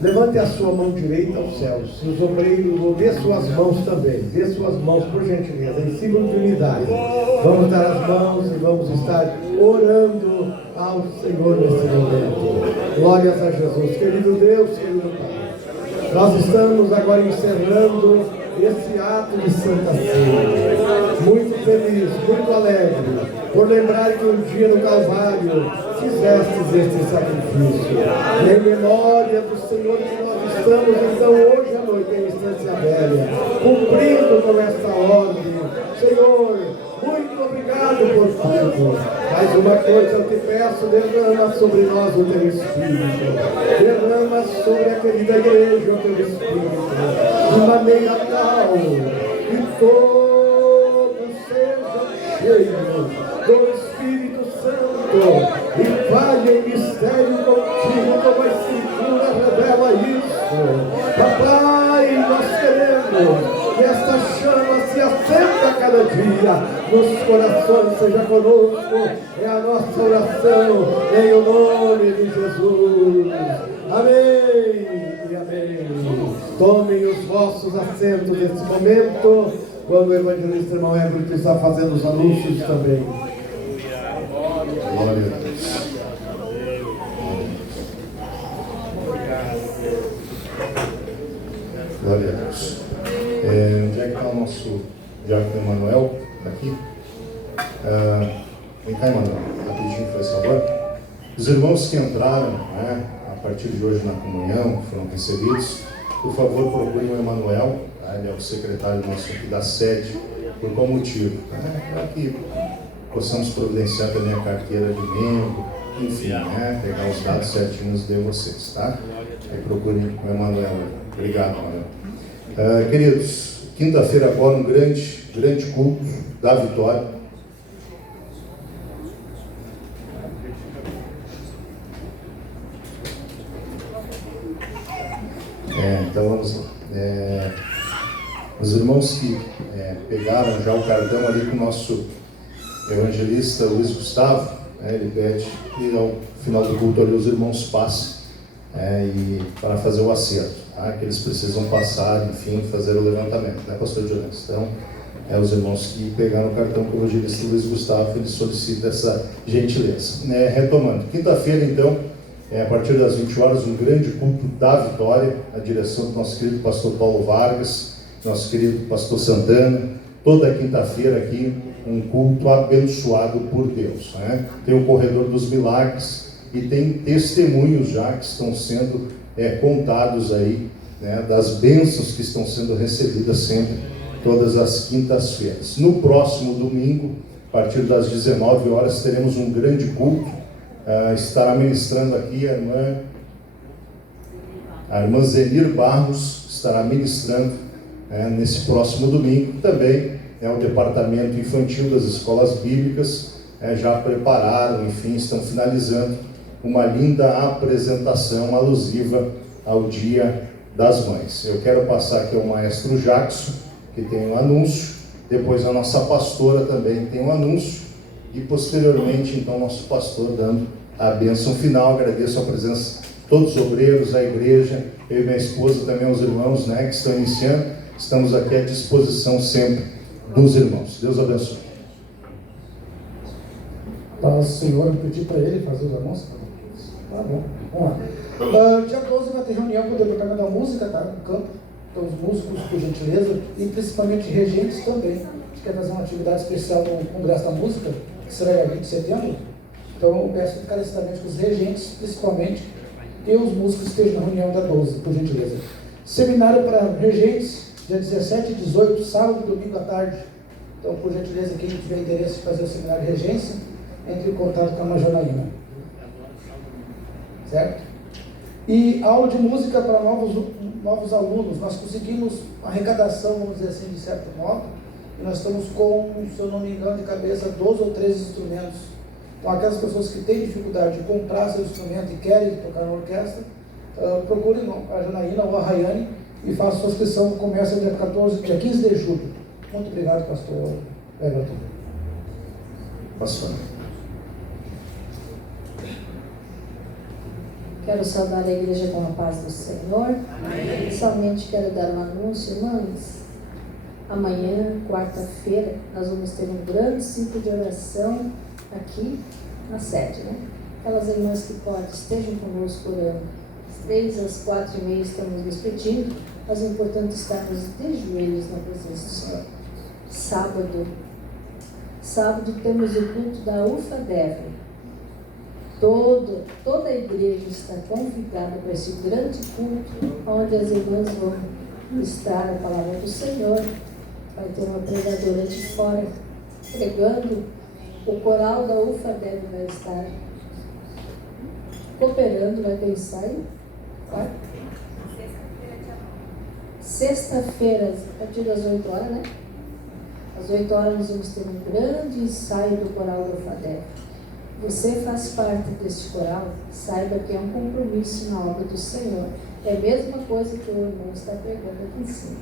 Levante a sua mão direita aos céus. E os obreiros, dê suas mãos também. Dê suas mãos, por gentileza, em símbolo de unidade. Vamos dar as mãos e vamos estar orando ao Senhor nesse momento. Glórias a Jesus. Querido Deus, querido Pai, nós estamos agora encerrando esse ato de Santa Ceia. Muito feliz, muito alegre, por lembrar que um dia no Calvário fizestes este sacrifício. Em memória do Senhor que nós estamos então hoje à noite em Estância Velha, cumprindo com esta ordem. Senhor, muito obrigado por tudo. Mais uma coisa eu te peço, derrama sobre nós o teu Espírito. Derrama sobre a querida igreja o teu Espírito. De maneira tal que todos sejam cheios do Espírito Santo e falhem mistério contigo, como a Escritura revela isso. Papai, nós queremos que esta chama se acenda a cada dia nos corações, seja conosco, é a nossa oração, em o nome de Jesus. Amém e amém. Tomem os vossos assentos nesse momento, quando o evangelista irmão Everton está fazendo os anúncios também. Glória a Deus. Glória a Deus. Onde é que está o nosso diácono Emanuel? Está aqui? Vem cá, Emanuel, rapidinho, por favor. Os irmãos que entraram, né, a partir de hoje na comunhão, foram recebidos, por favor, procurem o Emanuel, tá? Ele é o secretário nosso aqui da sede. Por qual motivo? Para que possamos providenciar também a carteira de membro, enfim, né, pegar os dados certinhos de vocês, tá? Aí procurem o Emanuel. Obrigado, Emanuel. Queridos, quinta-feira agora um grande culto da Vitória. Então vamos lá. Os irmãos que pegaram já o cartão ali com o nosso evangelista Luiz Gustavo, ele pede que ao final do culto ali os irmãos passem e para fazer o acerto, tá? Que eles precisam passar, enfim, fazer o levantamento, né, pastor Dionísio? Então, os irmãos que pegaram o cartão com o evangelista Luiz Gustavo, ele solicita essa gentileza. Retomando, quinta-feira então, a partir das 20 horas, um grande culto da Vitória, a direção do nosso querido pastor Paulo Vargas, nosso querido pastor Santana, toda quinta-feira aqui, um culto abençoado por Deus, né? Tem o Corredor dos Milagres e tem testemunhos já que estão sendo contados aí, né, das bênçãos que estão sendo recebidas sempre, todas as quintas-feiras. No próximo domingo, a partir das 19 horas, teremos um grande culto. Estará ministrando aqui a irmã Zenir Barros, estará ministrando nesse próximo domingo. Também o departamento infantil das escolas bíblicas já prepararam, enfim, estão finalizando uma linda apresentação alusiva ao Dia das Mães. Eu quero passar aqui ao maestro Jackson, que tem um anúncio, depois a nossa pastora também tem um anúncio, e posteriormente, então, nosso pastor dando a bênção final. Agradeço a presença de todos os obreiros, a igreja, eu e minha esposa, também os irmãos, né, que estão iniciando. Estamos aqui à disposição sempre dos irmãos. Deus abençoe. Para o senhor pedir para ele fazer os anúncios? Tá bom, vamos lá. Dia 12 vai ter reunião com o departamento da música, tá? No campo. Então, os músicos, por gentileza, e principalmente regentes também. A gente quer fazer uma atividade especial no Congresso da Música, que será dia 20 de setembro. Então, eu peço encarecidamente que os regentes, principalmente, e os músicos estejam na reunião da 12, por gentileza. Seminário para regentes, dia 17 e 18, sábado e domingo à tarde. Então, por gentileza, quem tiver interesse em fazer o seminário de regência, entre em contato com a irmã Janaína. Certo? E aula de música para novos alunos. Nós conseguimos arrecadação, vamos dizer assim, de certo modo, e nós estamos com, se eu não me engano, de cabeça, 12 ou 13 instrumentos. Então, aquelas pessoas que têm dificuldade de comprar seu instrumento e querem tocar na orquestra, procurem a Janaína ou a Rayane e façam sua inscrição. Começa dia 15 de julho. Muito obrigado, pastor Everton. Pastor. Quero saudar a igreja com a paz do Senhor. Amém. Somente quero dar um anúncio, irmãs. Amanhã, quarta-feira, nós vamos ter um grande ciclo de oração aqui na sede, né? Aquelas irmãs que podem, estejam conosco orando. Às 3 às 4h30 estamos nos pedindo, mas o importante é estarmos de joelhos na presença do Senhor. Sábado temos o culto da UFADEV. Toda a igreja está convidada para esse grande culto, onde as irmãs vão estar a palavra do Senhor. Vai ter uma pregadora de fora pregando. O coral da UFADEV vai estar cooperando, vai ter ensaio. Sexta-feira, a partir das 8 horas, né? Às 8 horas nós vamos ter um grande ensaio do coral da UFADEV. Você faz parte deste coral, saiba que é um compromisso na obra do Senhor. É a mesma coisa que o irmão está pregando aqui em cima.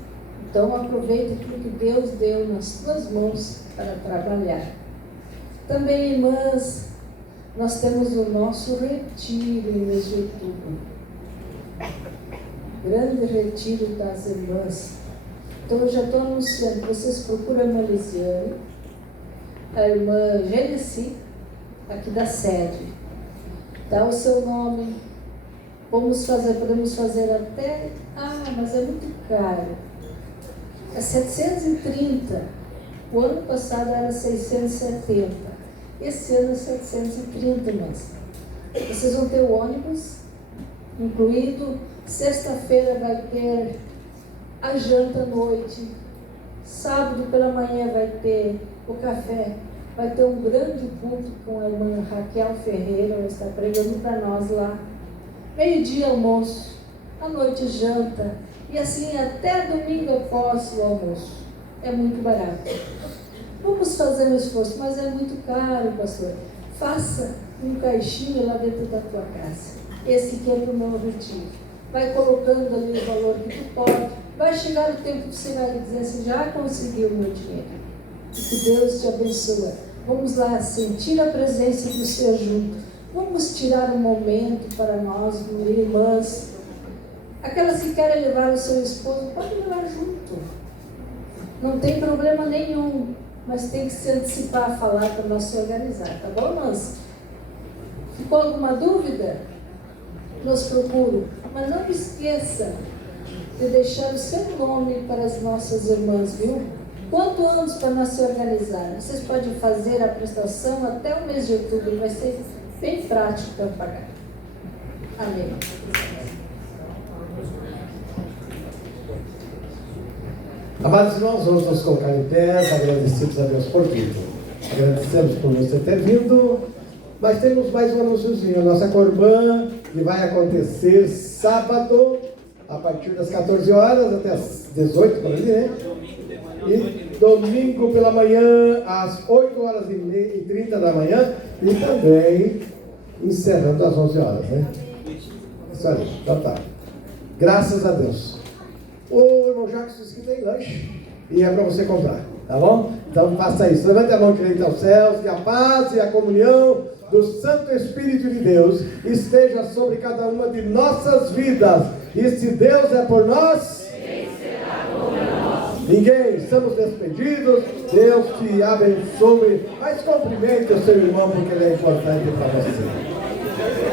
Então aproveite aquilo que Deus deu nas tuas mãos para trabalhar. Também, irmãs, nós temos o nosso retiro em mês de outubro. Grande retiro das irmãs. Então eu já estou anunciando, vocês procuram a irmã Lisiane, a irmã Genesi, aqui da sede. Dá o seu nome. Podemos fazer até... mas é muito caro. É 730. O ano passado era 670. Esse ano é 730, mas vocês vão ter o ônibus incluído. Sexta-feira vai ter a janta à noite. Sábado pela manhã vai ter o café. Vai ter um grande culto com a irmã Raquel Ferreira, ela está pregando para nós lá. Meio-dia almoço, à noite janta, e assim até domingo após o almoço. É muito barato. Vamos fazer um esforço, mas é muito caro, pastor. Faça um caixinho lá dentro da tua casa. Esse aqui é para o meu retiro. Vai colocando ali o valor que tu pode. Vai chegar o tempo que você vai dizer assim, já conseguiu o meu dinheiro. Que Deus te abençoe. Vamos lá sentir a presença do Senhor junto. Vamos tirar um momento para nós, irmãs. Aquelas que querem levar o seu esposo, pode levar junto. Não tem problema nenhum. Mas tem que se antecipar a falar para nós se organizar, tá bom, irmãs? Ficou alguma dúvida? Nos procure. Mas não esqueça de deixar o seu nome para as nossas irmãs, viu? Quanto antes para nós se organizar? Vocês podem fazer a prestação até o mês de outubro, vai ser bem prático para pagar. Amém. Amados irmãos, vamos nos colocar em pé, agradecidos a Deus por tudo. Agradecemos por você ter vindo, mas temos mais um anúnciozinho. A nossa corbã, que vai acontecer sábado, a partir das 14 horas até as 18, por ali, né? E domingo pela manhã, às 8h30 da manhã, e também encerrando às 11 horas, né? Isso aí, então tá. Graças a Deus. O irmão Jacques disse que tem lanche e é para você comprar, tá bom? Então faça isso. Levante a mão direita aos céus, que a paz e a comunhão do Santo Espírito de Deus esteja sobre cada uma de nossas vidas. E se Deus é por nós, quem será contra nós? Ninguém. Estamos despedidos. Deus te abençoe. Mas cumprimente o seu irmão, porque ele é importante para você.